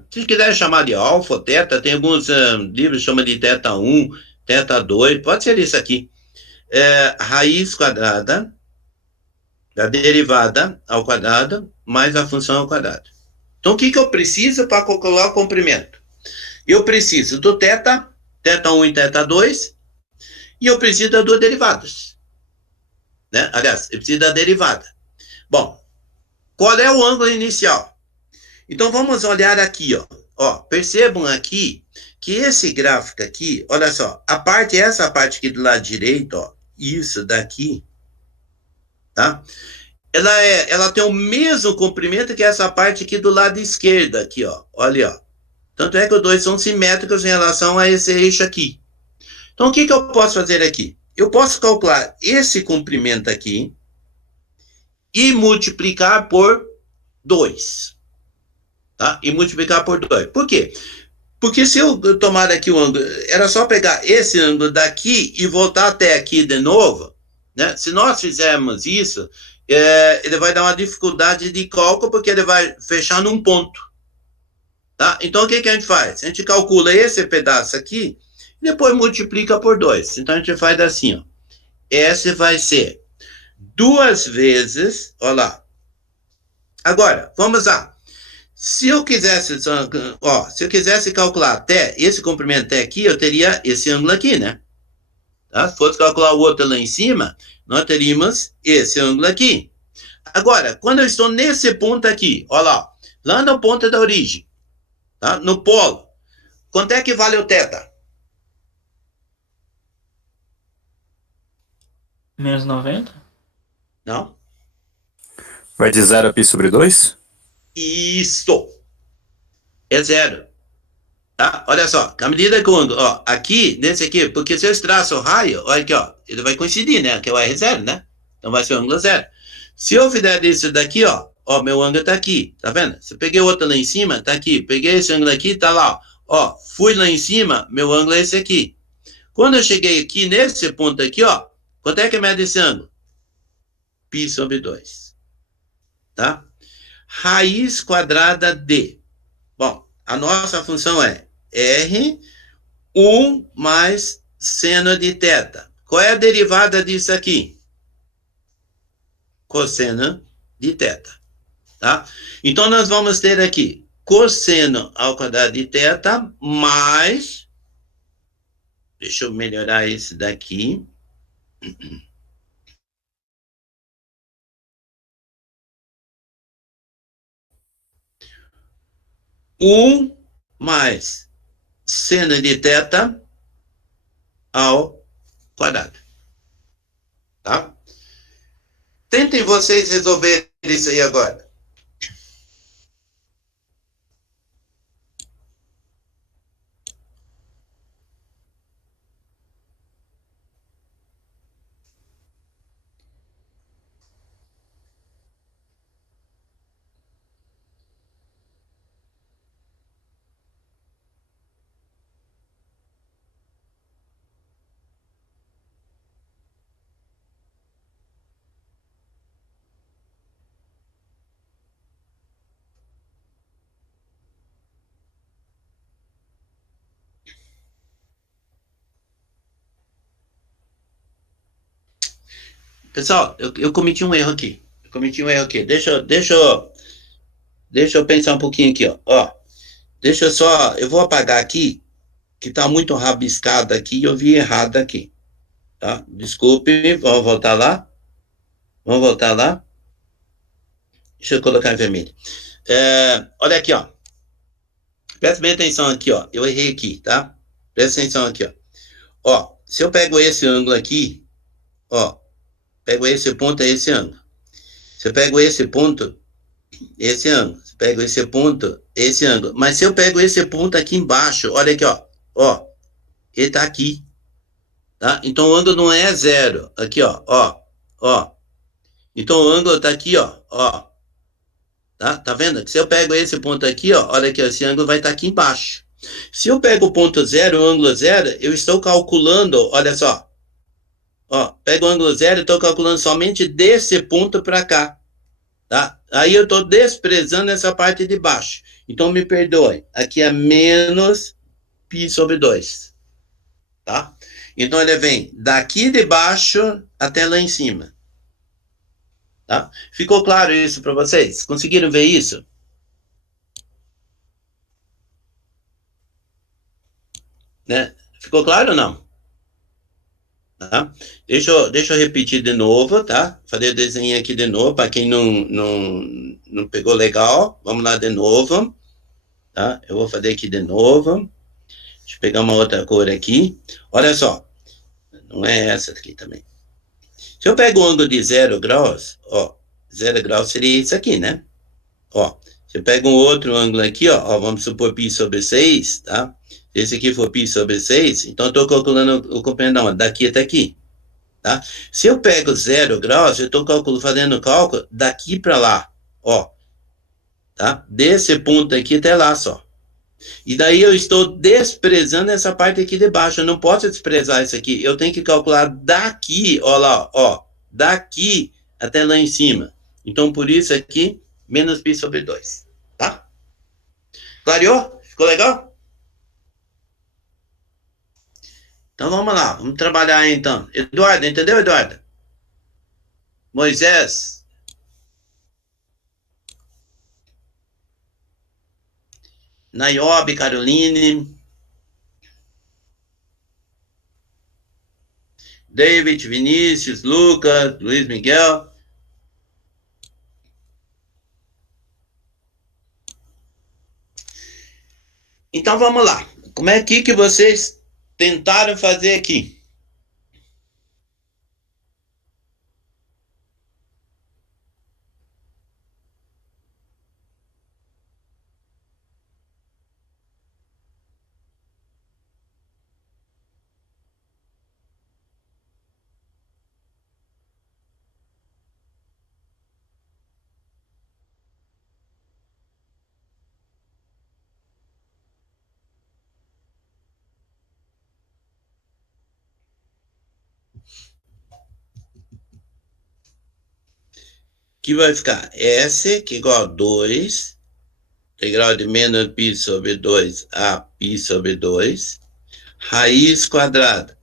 se quiser chamar de alfa, θ, tem alguns livros que chamam de θ1, θ2, pode ser isso aqui. Raiz quadrada da derivada ao quadrado mais a função ao quadrado. Então, o que eu preciso para calcular o comprimento? Eu preciso do θ, θ1 e θ2, e eu preciso das duas derivadas. Né? Aliás, eu preciso da derivada. Bom, qual é o ângulo inicial? Então, vamos olhar aqui, ó. Percebam aqui que esse gráfico aqui, olha só, essa parte aqui do lado direito, ó, isso daqui, tá? Ela tem o mesmo comprimento que essa parte aqui do lado esquerdo, aqui, ó. Olha, ó. Tanto é que os dois são simétricos em relação a esse eixo aqui. Então, o que eu posso fazer aqui? Eu posso calcular esse comprimento aqui e multiplicar por 2. Tá? E multiplicar por 2. Por quê? Porque se eu tomar aqui o ângulo, era só pegar esse ângulo daqui e voltar até aqui de novo, né? Se nós fizermos isso, ele vai dar uma dificuldade de cálculo, porque ele vai fechar num ponto. Tá? Então, o que a gente faz? A gente calcula esse pedaço aqui e depois multiplica por 2. Então, a gente faz assim, ó. Esse vai ser 2 vezes, olha lá. Agora, vamos lá. Se eu quisesse calcular até esse comprimento até aqui, eu teria esse ângulo aqui, né? Tá? Se fosse calcular o outro lá em cima, nós teríamos esse ângulo aqui. Agora, quando eu estou nesse ponto aqui, olha lá no ponto da origem, tá? No polo, quanto é que vale o θ? Menos 90? Não? Vai de 0 a π sobre 2? Isso. É 0. Tá? Olha só, à medida que o ângulo, ó, aqui, nesse aqui, porque se eu traço o raio, olha aqui, ó, ele vai coincidir, né? Que é o R0, né? Então vai ser o ângulo 0. Se eu fizer isso daqui, ó, meu ângulo tá aqui, tá vendo? Se eu peguei outro lá em cima, tá aqui. Peguei esse ângulo aqui, tá lá, ó. Fui lá em cima, meu ângulo é esse aqui. Quando eu cheguei aqui, nesse ponto aqui, ó, quanto é que mede esse ângulo? Π sobre 2. Tá? Raiz quadrada de. Bom, a nossa função é R1 mais seno de θ. Qual é a derivada disso aqui? Cosseno de θ. Tá? Então, nós vamos ter aqui cosseno ao quadrado de θ mais... Deixa eu melhorar esse daqui. Mais seno de θ ao quadrado. Tá? Tentem vocês resolver isso aí agora. Pessoal, eu cometi um erro aqui. Deixa eu pensar um pouquinho aqui, ó. Eu vou apagar aqui, que está muito rabiscado aqui, e eu vi errado aqui. Tá? Desculpe, vamos voltar lá. Deixa eu colocar em vermelho. Olha aqui, ó. Presta bem atenção aqui, ó. Eu errei aqui, tá? Presta atenção aqui, ó. Ó, se eu pego esse ângulo aqui, ó, pego esse ponto, é esse ângulo. Se eu pego esse ponto, esse ângulo. Se eu pego esse ponto, esse ângulo. Mas se eu pego esse ponto aqui embaixo, olha aqui, ó. Ó, ele tá aqui. Tá? Então o ângulo não é 0. Aqui, ó. Então o ângulo tá aqui, ó. Tá vendo? Se eu pego esse ponto aqui, ó, olha aqui, esse ângulo vai estar aqui embaixo. Se eu pego o ponto 0, o ângulo 0, eu estou calculando, olha só. Ó, pego o ângulo 0 e estou calculando somente desse ponto para cá. Tá? Aí eu estou desprezando essa parte de baixo. Então me perdoe. Aqui é menos π sobre 2. Tá? Então ele vem daqui de baixo até lá em cima. Tá? Ficou claro isso para vocês? Conseguiram ver isso? Né? Ficou claro ou não? Tá? Deixa eu repetir de novo, tá? Fazer o desenho aqui de novo, para quem não pegou legal. Vamos lá de novo. Tá? Eu vou fazer aqui de novo. Deixa eu pegar uma outra cor aqui. Olha só. Não é essa aqui também. Se eu pego um ângulo de 0 graus, ó, 0 graus seria isso aqui, né? Ó, se eu pego um outro ângulo aqui, ó, vamos supor π sobre 6, tá? Se esse aqui for π sobre 6, então eu estou calculando o comprimento daqui até aqui, tá? Se eu pego 0 graus, eu estou fazendo o cálculo daqui para lá, ó, tá? Desse ponto aqui até lá só. E daí eu estou desprezando essa parte aqui de baixo. Eu não posso desprezar isso aqui. Eu tenho que calcular daqui, ó lá, ó, daqui até lá em cima. Então, por isso aqui, menos π sobre 2, tá? Clareou? Ficou legal? Então, vamos lá. Vamos trabalhar aí, então. Eduardo, entendeu, Eduardo? Moisés... Nayobe, Caroline, David, Vinícius, Lucas, Luiz Miguel. Então vamos lá. Como é que vocês tentaram fazer aqui? Que vai ficar S, que é igual a 2, integral de menos π sobre 2 a π sobre 2, raiz quadrada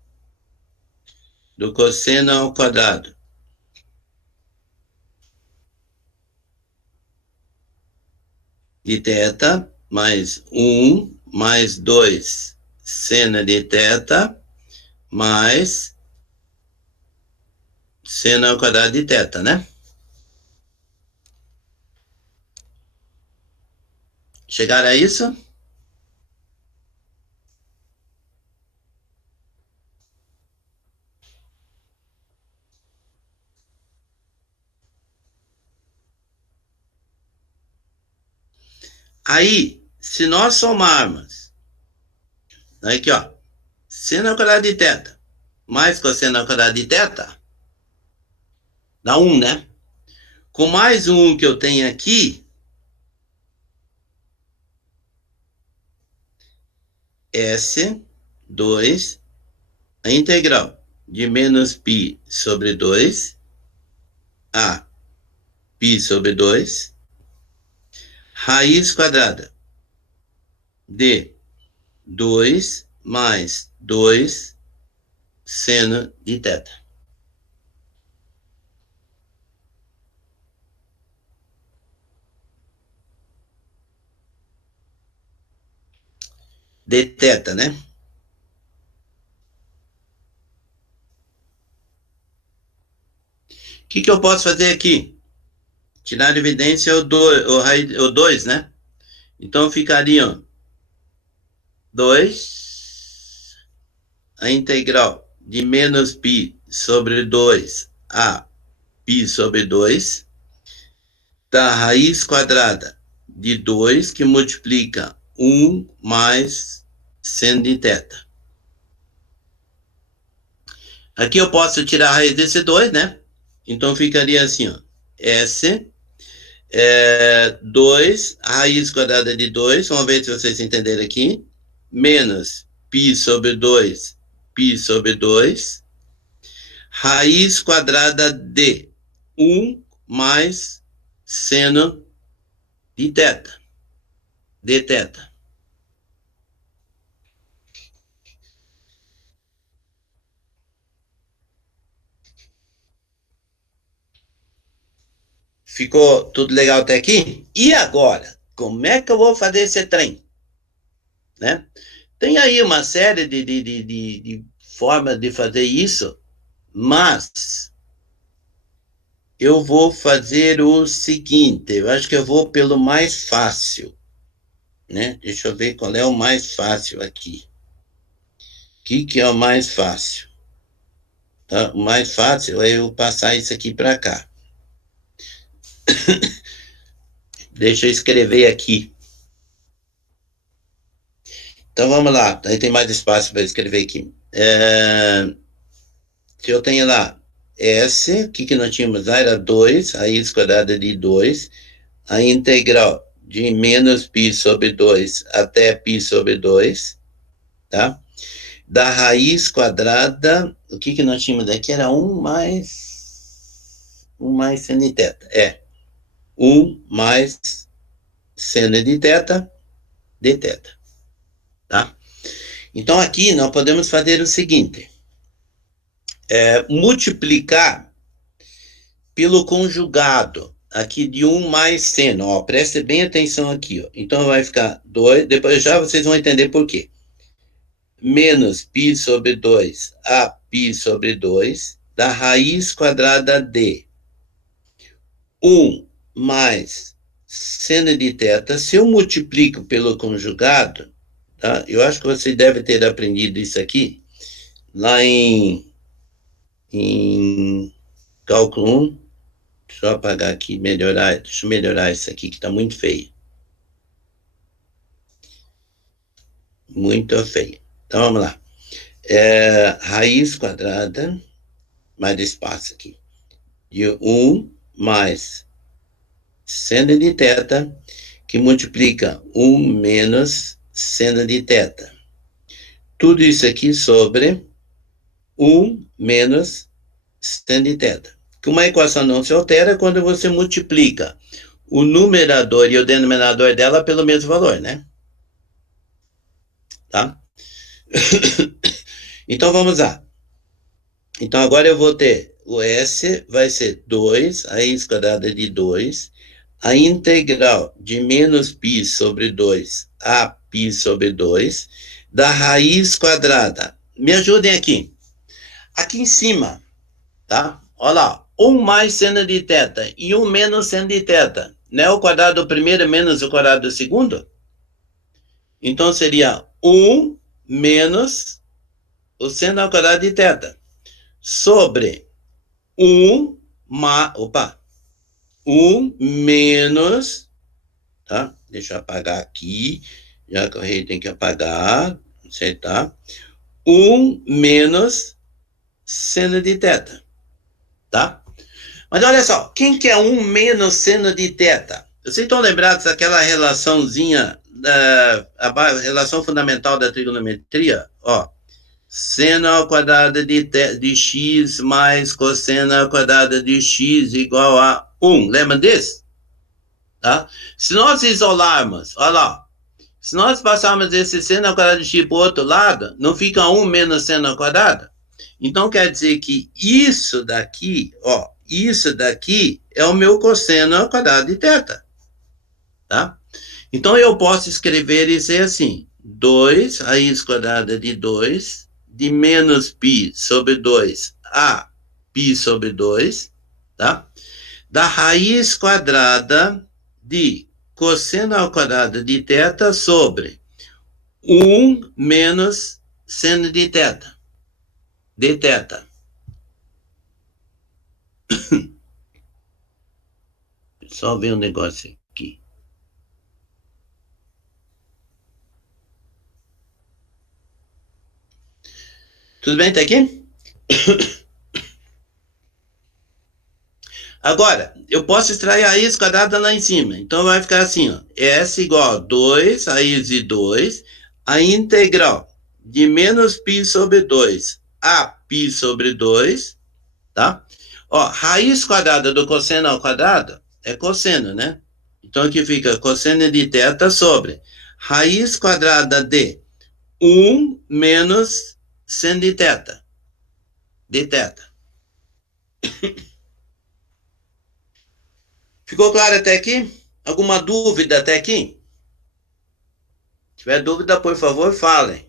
do cosseno ao quadrado de θ, mais 1, mais 2, seno de θ, mais seno ao quadrado de θ, né? Chegaram a isso? Aí, se nós somarmos, aqui ó, seno ao quadrado de θ mais cosseno ao quadrado de θ, dá 1, né? Com mais um que eu tenho aqui, S2, a integral de menos π sobre 2 a π sobre 2, raiz quadrada de 2 mais 2 seno de θ. De θ, né? O que eu posso fazer aqui? Tirar a evidência o 2, né? Então ficariam 2, a integral de menos π sobre 2 a π sobre 2, da raiz quadrada de 2, que multiplica 1 mais seno de θ. Aqui eu posso tirar a raiz desse 2, né? Então ficaria assim, ó, S 2, a raiz quadrada de 2, vamos ver se vocês entenderam aqui, menos π sobre 2, π sobre 2, raiz quadrada de 1 mais seno de θ, de θ. Ficou tudo legal até aqui? E agora? Como é que eu vou fazer esse trem? Né? Tem aí uma série de formas de fazer isso, mas eu vou fazer o seguinte, eu acho que eu vou pelo mais fácil, né? Deixa eu ver qual é o mais fácil aqui. O que é o mais fácil? Tá? O mais fácil é eu passar isso aqui para cá. Deixa eu escrever aqui. Então vamos lá, aí tem mais espaço para escrever aqui. Se eu tenho lá S, o que nós tínhamos lá? Era 2, raiz quadrada de 2, a integral de menos π sobre 2 até π sobre 2, tá? Da raiz quadrada, o que nós tínhamos aqui? Era 1 mais seno de θ. 1 mais seno de θ, dθ. Tá? Então, aqui nós podemos fazer o seguinte. Multiplicar pelo conjugado aqui de 1 mais seno. Ó, preste bem atenção aqui. Ó. Então, vai ficar 2. Depois já vocês vão entender por quê. Menos π sobre 2 a π sobre 2 da raiz quadrada de 1 mais seno de θ. Se eu multiplico pelo conjugado, tá? Eu acho que você deve ter aprendido isso aqui lá em cálculo 1. Deixa eu apagar aqui, deixa eu melhorar isso aqui que está muito feio. Muito feio. Então vamos lá. Raiz quadrada, mais espaço aqui, de 1 mais seno de θ, que multiplica 1 menos seno de θ. Tudo isso aqui sobre 1 menos seno de θ. Uma equação não se altera quando você multiplica o numerador e o denominador dela pelo mesmo valor, né? Tá? Então, vamos lá. Então, agora eu vou ter o S vai ser 2, a raiz quadrada de 2, a integral de menos π sobre 2 a π sobre 2, da raiz quadrada. Me ajudem aqui. Aqui em cima, tá? Olha lá, 1 mais seno de θ e 1 menos seno de θ. Não é o quadrado do primeiro menos o quadrado do segundo? Então, seria 1 menos o seno ao quadrado de θ sobre 1 menos, tá? Deixa eu apagar aqui, já que o rei tem que apagar, acertar. 1 menos seno de θ, tá? Mas olha só, quem que é 1 menos seno de θ? Vocês estão lembrados daquela relaçãozinha, a relação fundamental da trigonometria? Ó, seno ao quadrado de x mais cosseno ao quadrado de x igual a 1. Lembra disso? Tá? Se nós isolarmos, olha lá, se nós passarmos esse seno ao quadrado de x para o outro lado, não fica 1 menos seno ao quadrado? Então, quer dizer que isso daqui, ó, isso daqui é o meu cosseno ao quadrado de θ. Tá? Então, eu posso escrever isso assim, 2 raiz quadrada de 2, de menos π sobre 2 a π sobre 2, tá? Da raiz quadrada de cosseno ao quadrado de θ sobre 1 menos seno de θ, dθ. Só ver um negócio aqui. Tudo bem, tá aqui? Agora, eu posso extrair a raiz quadrada lá em cima. Então, vai ficar assim, ó. S igual a 2, raiz de 2, a integral de menos π sobre 2 a π sobre 2, tá? Ó, raiz quadrada do cosseno ao quadrado é cosseno, né? Então, aqui fica cosseno de θ sobre raiz quadrada de 1 menos seno de θ, dθ. Ficou claro até aqui? Alguma dúvida até aqui? Se tiver dúvida, por favor, falem.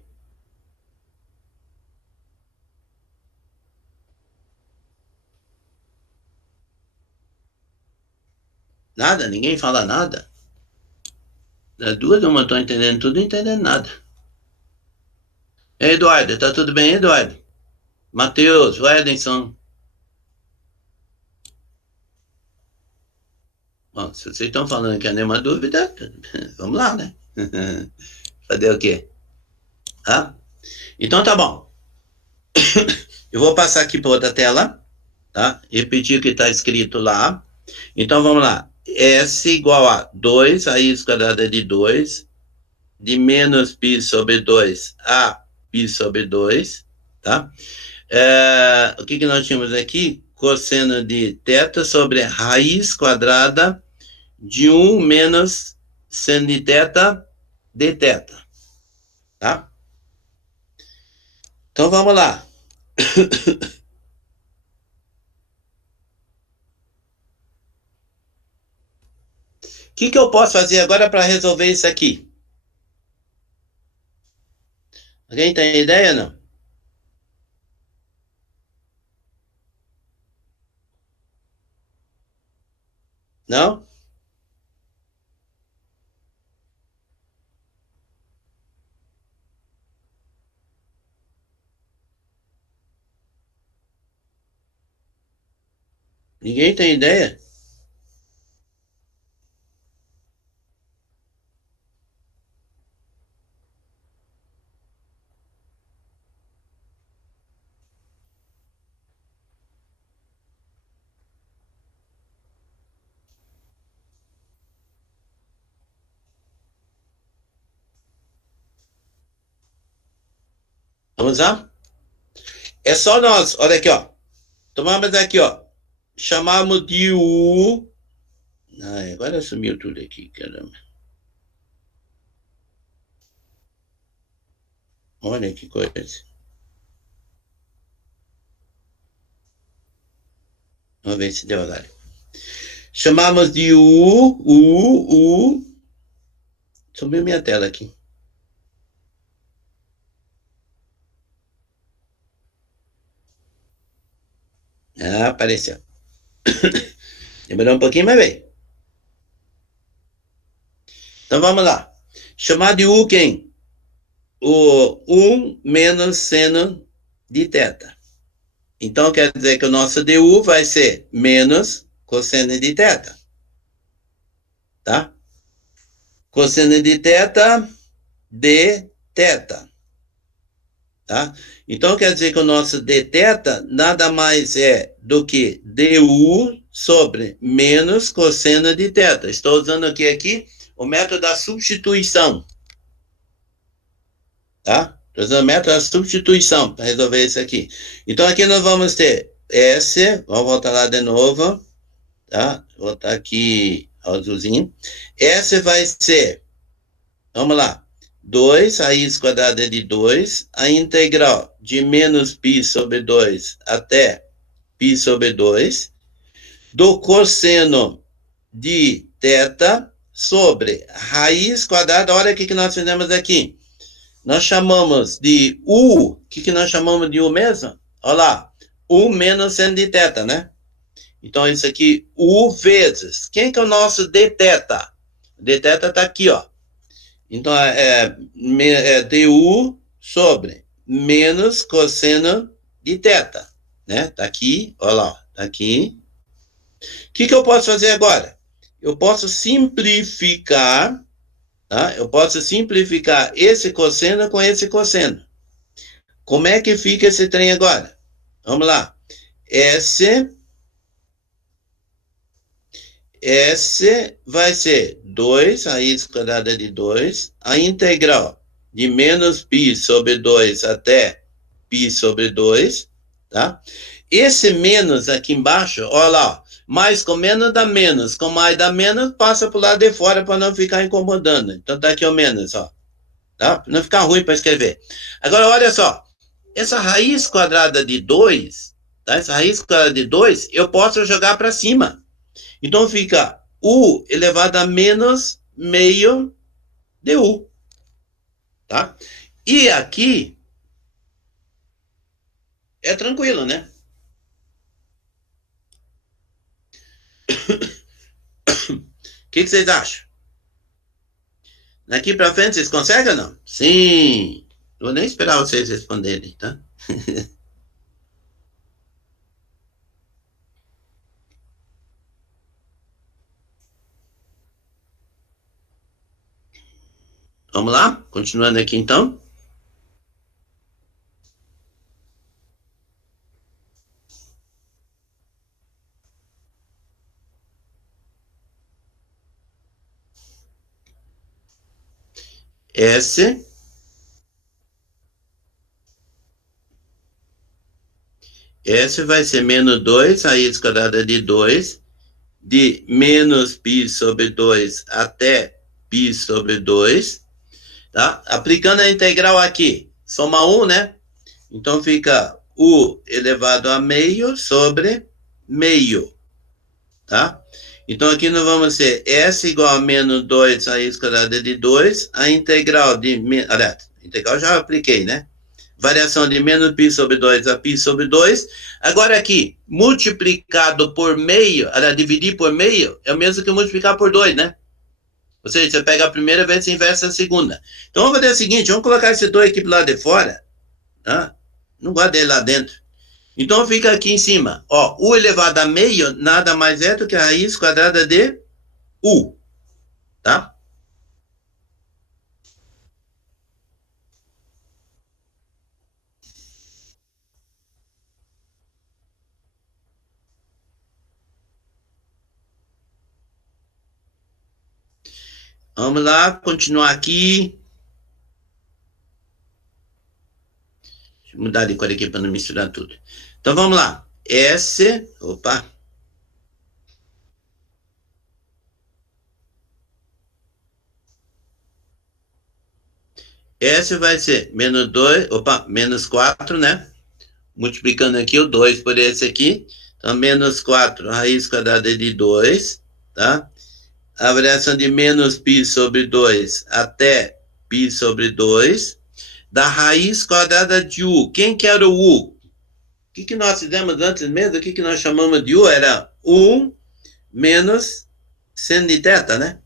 Nada? Ninguém fala nada? Das duas, uma estou entendendo tudo e entendendo nada. Eduardo, tá tudo bem, Eduardo? Matheus, Wedenson. Bom, se vocês estão falando que é nenhuma dúvida, vamos lá, né? Fazer o quê? Ah? Então tá bom. Eu vou passar aqui para outra tela, tá? Repetir o que está escrito lá. Então vamos lá. S igual a 2, raiz quadrada de 2, de menos π sobre 2 a π sobre 2, tá? O que nós tínhamos aqui? Cosseno de θ sobre raiz quadrada de 1 menos seno de θ de θ, tá? Então vamos lá. O que eu posso fazer agora para resolver isso aqui? Alguém tem ideia, não? Não? Ninguém tem ideia? Vamos lá? É só nós, olha aqui, ó. Tomamos aqui, ó. Chamamos de U. Ai, agora sumiu tudo aqui, caramba. Olha que coisa. Vamos ver se deu horário. Chamamos de U. Sumiu minha tela aqui. Ah, apareceu. Demorou um pouquinho, mas veio. Então vamos lá. Chamar de U quem? O 1 menos seno de θ. Então quer dizer que o nosso du vai ser menos cosseno de θ. Tá? Cosseno de θ de θ. Tá? Então quer dizer que o nosso dθ nada mais é do que du sobre menos cosseno de θ. Estou usando aqui o método da substituição. Tá? Estou usando o método da substituição para resolver isso aqui. Então aqui nós vamos ter S, vamos voltar lá de novo, tá? Vou botar aqui azulzinho. S vai ser, vamos lá, 2, raiz quadrada de 2, a integral de menos π sobre 2 até π sobre 2, do cosseno de θ sobre raiz quadrada, olha o que nós fizemos aqui. Nós chamamos de U, o que nós chamamos de U mesmo? Olha lá, U menos seno de θ, né? Então isso aqui, U vezes, quem que é o nosso dθ? O dθ está aqui, ó. Então, du sobre menos cosseno de θ, né? Tá aqui, olha lá, tá aqui. O que eu posso fazer agora? Eu posso simplificar, tá? Eu posso simplificar esse cosseno com esse cosseno. Como é que fica esse trem agora? Vamos lá. S vai ser 2, raiz quadrada de 2, a integral de menos π sobre 2 até π sobre 2, tá? Esse menos aqui embaixo, olha lá, mais com menos dá menos, com mais dá menos, passa para o lado de fora para não ficar incomodando. Então tá aqui o menos, ó, tá? Para não ficar ruim para escrever. Agora, olha só, essa raiz quadrada de 2, tá? Essa raiz quadrada de 2, eu posso jogar para cima. Então fica U elevado a menos meio du, tá? E aqui é tranquilo, né? O que vocês acham? Daqui para frente vocês conseguem ou não? Sim. Não vou nem esperar vocês responderem, tá? Vamos lá? Continuando aqui, então. S vai ser menos 2, raiz quadrada de 2, de menos π sobre 2 até π sobre 2, tá? Aplicando a integral aqui, soma 1, né? Então fica u elevado a meio sobre meio, tá? Então aqui nós vamos ter S igual a menos 2 raiz quadrada de 2, a integral de... Aliás, integral já apliquei, né? Variação de menos π sobre 2 a π sobre 2. Agora aqui, multiplicado por meio, dividir por meio, é o mesmo que multiplicar por 2, né? Ou seja, você pega a primeira vez e inverte a segunda. Então vamos fazer o seguinte, vamos colocar esse 2 aqui pro lado de fora, tá? Não gosto dele lá dentro. Então fica aqui em cima, ó, u elevado a meio nada mais é do que a raiz quadrada de u, tá? Vamos lá, continuar aqui. Deixa eu mudar de cor aqui para não misturar tudo. Então vamos lá. S, opa. S vai ser menos 2, opa, menos 4, né? Multiplicando aqui o 2 por esse aqui. Então, menos 4, raiz quadrada de 2, tá? A variação de menos π sobre 2 até π sobre 2, da raiz quadrada de u. Quem que era o u? O que nós fizemos antes mesmo? O que nós chamamos de u? Era 1 menos seno de θ, né?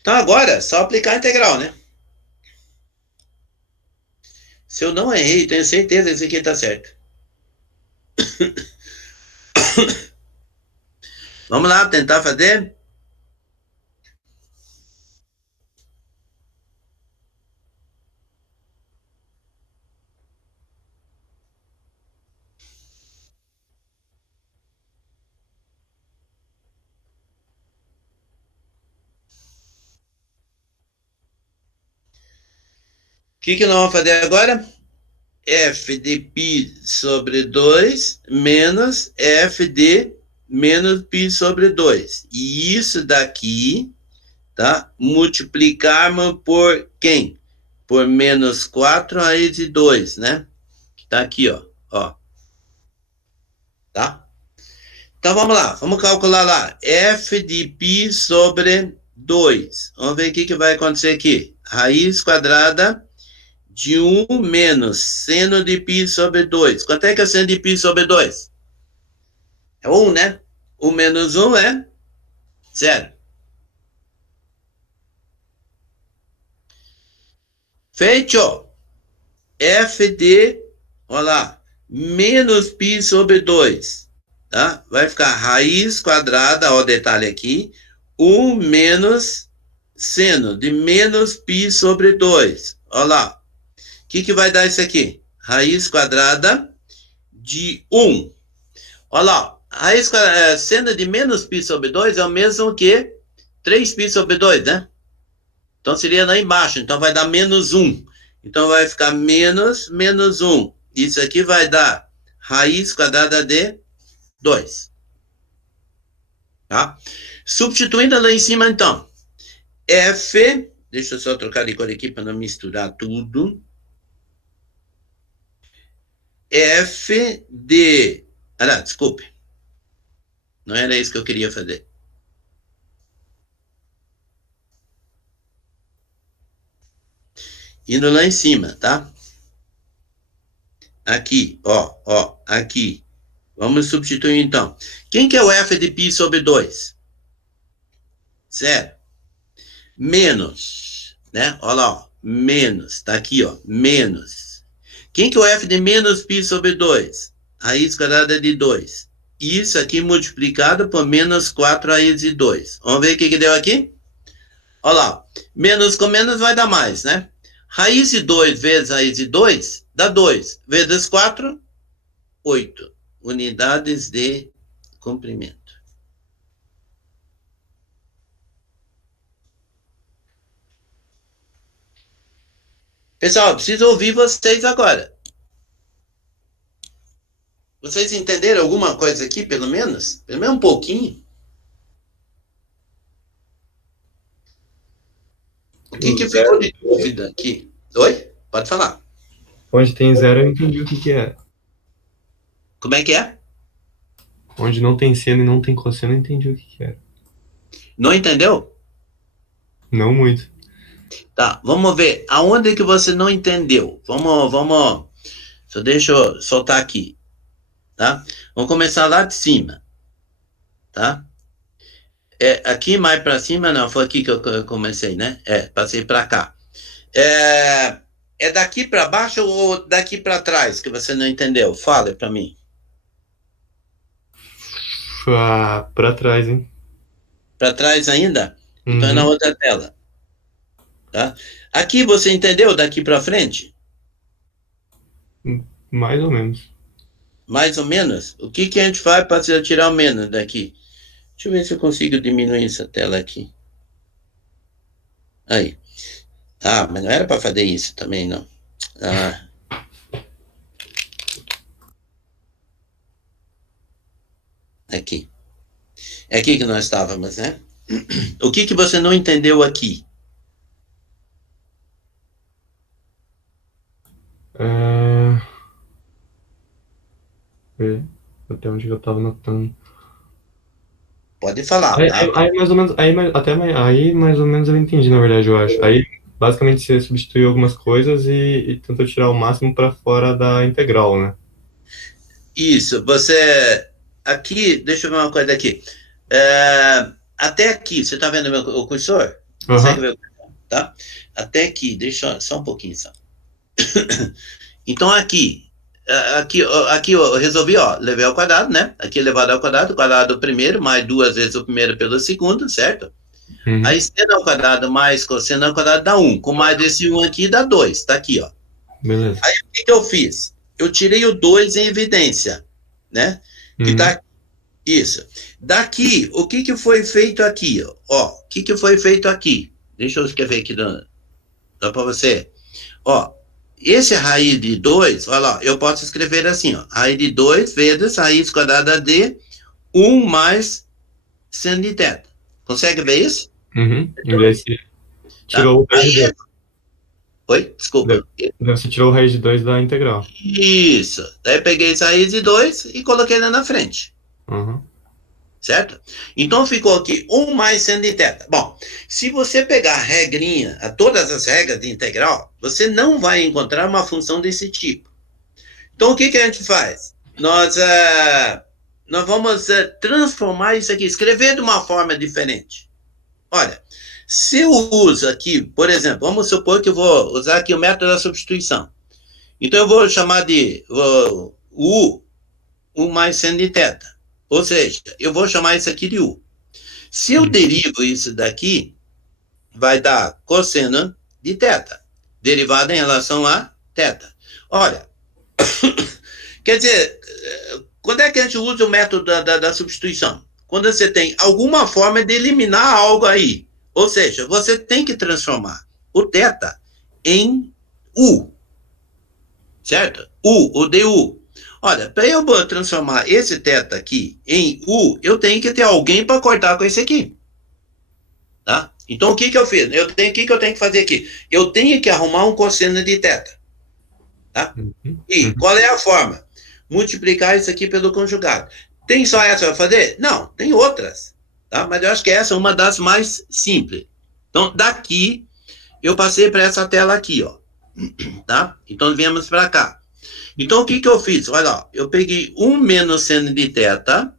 Então agora, só aplicar a integral, né? Se eu não errei, tenho certeza que isso aqui está certo. Vamos lá, tentar fazer. O que nós vamos fazer agora? F de π sobre 2 menos F de menos π sobre 2. E isso daqui, tá? Multiplicarmos por quem? Por menos 4 raiz de 2, né? Tá aqui, ó. Tá? Então vamos lá, vamos calcular lá. F de π sobre 2. Vamos ver o que vai acontecer aqui. Raiz quadrada de 1 menos seno de π sobre 2. Quanto é que é seno de π sobre 2? É 1, né? 1 menos 1 é 0. Feito. F de, olha lá, menos π sobre 2. Tá? Vai ficar raiz quadrada, ó o detalhe aqui, 1 menos seno de menos π sobre 2. Olha lá. O que vai dar isso aqui? Raiz quadrada de 1. Olha lá, raiz quadrada, seno de menos π sobre 2 é o mesmo que 3π sobre 2, né? Então seria lá embaixo, então vai dar menos 1. Então vai ficar menos 1. Isso aqui vai dar raiz quadrada de 2. Tá? Substituindo lá em cima, então. F, deixa eu só trocar de cor aqui para não misturar tudo. F de... desculpe. Não era isso que eu queria fazer. Indo lá em cima, tá? Aqui, aqui. Vamos substituir, então. Quem que é o F de π sobre 2? 0. Menos, né? Olha lá, ó. Menos, tá aqui, ó. Menos. Quem que é o F de menos π sobre 2? Raiz quadrada de 2. Isso aqui multiplicado por menos 4 raiz de 2. Vamos ver o que deu aqui? Olha lá, menos com menos vai dar mais, né? Raiz de 2 vezes raiz de 2 dá 2. Vezes 4, 8 unidades de comprimento. Pessoal, preciso ouvir vocês agora. Vocês entenderam alguma coisa aqui, pelo menos? Pelo menos um pouquinho? O que ficou de dúvida aqui? Oi? Pode falar. Onde tem zero, eu entendi o que é. Como é que é? Onde não tem seno e não tem cosseno, eu entendi o que era. Não entendeu? Não muito. Tá, vamos ver. Aonde que você não entendeu? Vamos. Só deixa eu soltar aqui. Tá? Vamos começar lá de cima. Tá? Aqui mais para cima, não, foi aqui que eu comecei, né? Passei para cá. É daqui para baixo ou daqui para trás que você não entendeu? Fala para mim. Pra trás, hein? Para trás ainda? Então é na Uhum. outra tela. Tá? Aqui você entendeu daqui para frente? Mais ou menos. Mais ou menos? O que a gente faz para tirar o menos daqui? Deixa eu ver se eu consigo diminuir essa tela aqui. Aí. Ah, mas não era para fazer isso também, não. Aqui. É aqui que nós estávamos, né? O que você não entendeu aqui? Até onde eu tava notando. Pode falar, Aí, tá? aí- aí mais ou menos, aí mais ou menos eu entendi, na verdade, eu acho. Aí, basicamente, você substituiu algumas coisas e tentou tirar o máximo para fora da integral, né? Isso, você... Aqui, deixa eu ver uma coisa aqui. Até aqui, você está vendo o cursor? Consegue ver o cursor, tá? Até aqui, deixa só um pouquinho, só. Então, aqui eu resolvi, ó, levei ao quadrado, né? Aqui elevado ao quadrado, o quadrado do primeiro, mais 2 vezes o primeiro pelo segundo, certo? Uhum. Aí, seno ao quadrado mais cosseno ao quadrado dá 1. Com mais desse 1 aqui dá 2, tá aqui, ó. Beleza. Aí, o que eu fiz? Eu tirei o 2 em evidência, né? Que tá aqui. Isso. Daqui, o que foi feito aqui? Ó, o que foi feito aqui? Deixa eu escrever aqui, dá para você. Ó, esse raiz de 2, olha lá, eu posso escrever assim, ó. Raiz de 2 vezes raiz quadrada de 1 mais seno de θ. Consegue ver isso? Uhum. E daí você tirou o raiz de 2. Oi? Desculpa. Você tirou o raiz de 2 da integral. Isso. Daí eu peguei essa raiz de 2 e coloquei lá na frente. Uhum. Certo? Então ficou aqui 1 mais seno de θ. Bom, se você pegar a regrinha, todas as regras de integral, você não vai encontrar uma função desse tipo. Então o que a gente faz? Nós vamos transformar isso aqui, escrever de uma forma diferente. Olha, se eu uso aqui, por exemplo, vamos supor que eu vou usar aqui o método da substituição. Então eu vou chamar de U mais seno de θ. Ou seja, eu vou chamar isso aqui de U. Se eu derivo isso daqui, vai dar cosseno de θ, derivada em relação a θ. Olha, quer dizer, quando é que a gente usa o método da substituição? Quando você tem alguma forma de eliminar algo aí. Ou seja, você tem que transformar o θ em U. Certo? O du. Olha, para eu transformar esse θ aqui em U, eu tenho que ter alguém para cortar com esse aqui. Tá? Então, o que eu fiz? O que eu tenho que fazer aqui? Eu tenho que arrumar um cosseno de θ. Tá? E qual é a forma? Multiplicar isso aqui pelo conjugado. Tem só essa para fazer? Não, tem outras. Tá? Mas eu acho que essa é uma das mais simples. Então, daqui, eu passei para essa tela aqui, ó. Tá? Então, viemos para cá. Então, o que eu fiz? Olha lá, eu peguei 1 menos seno de θ,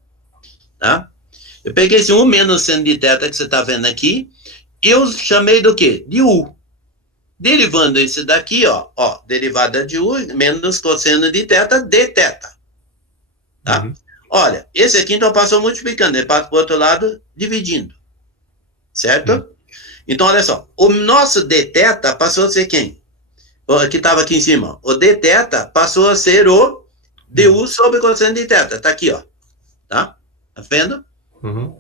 tá? Eu peguei esse 1 menos seno de θ que você está vendo aqui, eu chamei do quê? De U. Derivando isso daqui, ó, derivada de U menos cosseno de θ de θ. Tá? Olha, esse aqui então passou multiplicando, ele passa para o outro lado dividindo. Certo? Então, olha só, o nosso dθ passou a ser quem? Que estava aqui em cima. O dθ passou a ser o du sobre cosseno de θ. Tá aqui, ó. Tá? Tá vendo? Uhum.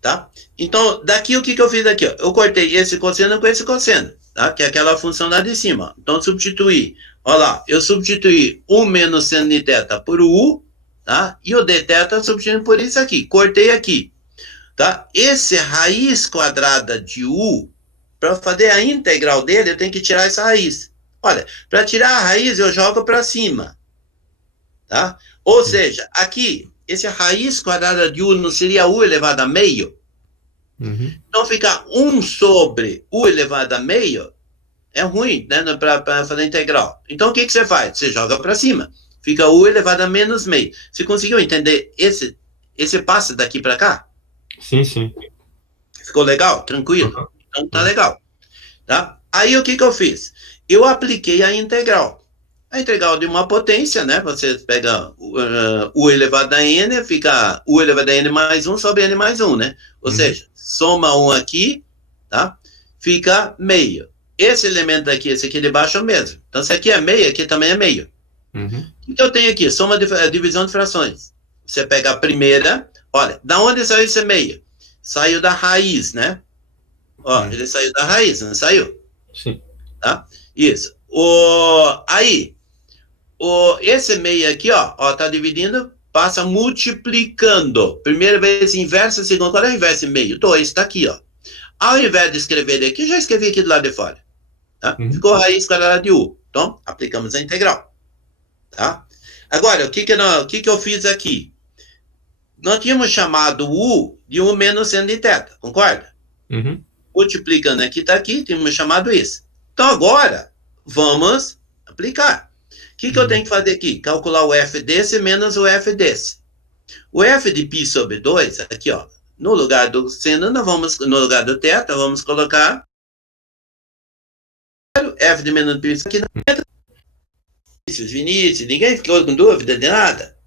Tá? Então, daqui o que eu fiz aqui? Ó? Eu cortei esse cosseno com esse cosseno, tá? Que é aquela função lá de cima. Então, substituí. Olha lá, eu substituí 1 menos seno de θ por u, tá? E o dθ substituindo por isso aqui. Cortei aqui, tá? Esse raiz quadrada de u, para fazer a integral dele, eu tenho que tirar essa raiz. Olha, para tirar a raiz, eu jogo para cima, tá? Ou seja, aqui, esse raiz quadrada de u não seria u elevado a meio? Uhum. Então, fica 1 sobre u elevado a meio, é ruim, né, para fazer integral. Então, o que você faz? Você joga para cima. Fica u elevado a menos meio. Você conseguiu entender esse passo daqui para cá? Sim, sim. Ficou legal? Tranquilo? Uhum. Então, tá legal. Tá? Aí, o que eu fiz? Eu apliquei a integral. A integral de uma potência, né? Você pega u elevado a n, fica u elevado a n mais 1 sobre n mais 1, né? Ou seja, soma 1 aqui, tá? Fica meio. Esse elemento aqui, esse aqui de baixo é o mesmo. Então, se aqui é meio, aqui também é meio. Uhum. O que eu tenho aqui? Soma divisão de frações. Você pega a primeira, olha, da onde saiu esse meio? Saiu da raiz, né? Ó, ele saiu da raiz, não saiu? Sim. Tá? Isso. Aí, esse meio aqui, ó, tá dividindo, passa multiplicando. Primeira vez inversa, segunda, qual é o inverso de meio? 2, tá aqui, ó. Ao invés de escrever ele aqui, eu já escrevi aqui do lado de fora. Tá? Ficou raiz quadrada de u. Então, aplicamos a integral. Tá? Agora, o que eu fiz aqui? Nós tínhamos chamado u de 1 menos seno de θ, concorda? Uhum. Multiplicando aqui, tá aqui, tínhamos chamado isso. Então, agora, vamos aplicar. O que eu tenho que fazer aqui? Calcular o f desse menos o f desse. O f de π sobre 2, aqui, ó, no lugar do seno, no lugar do θ, vamos colocar f de menos π aqui na Vinícius, ninguém ficou com dúvida de nada?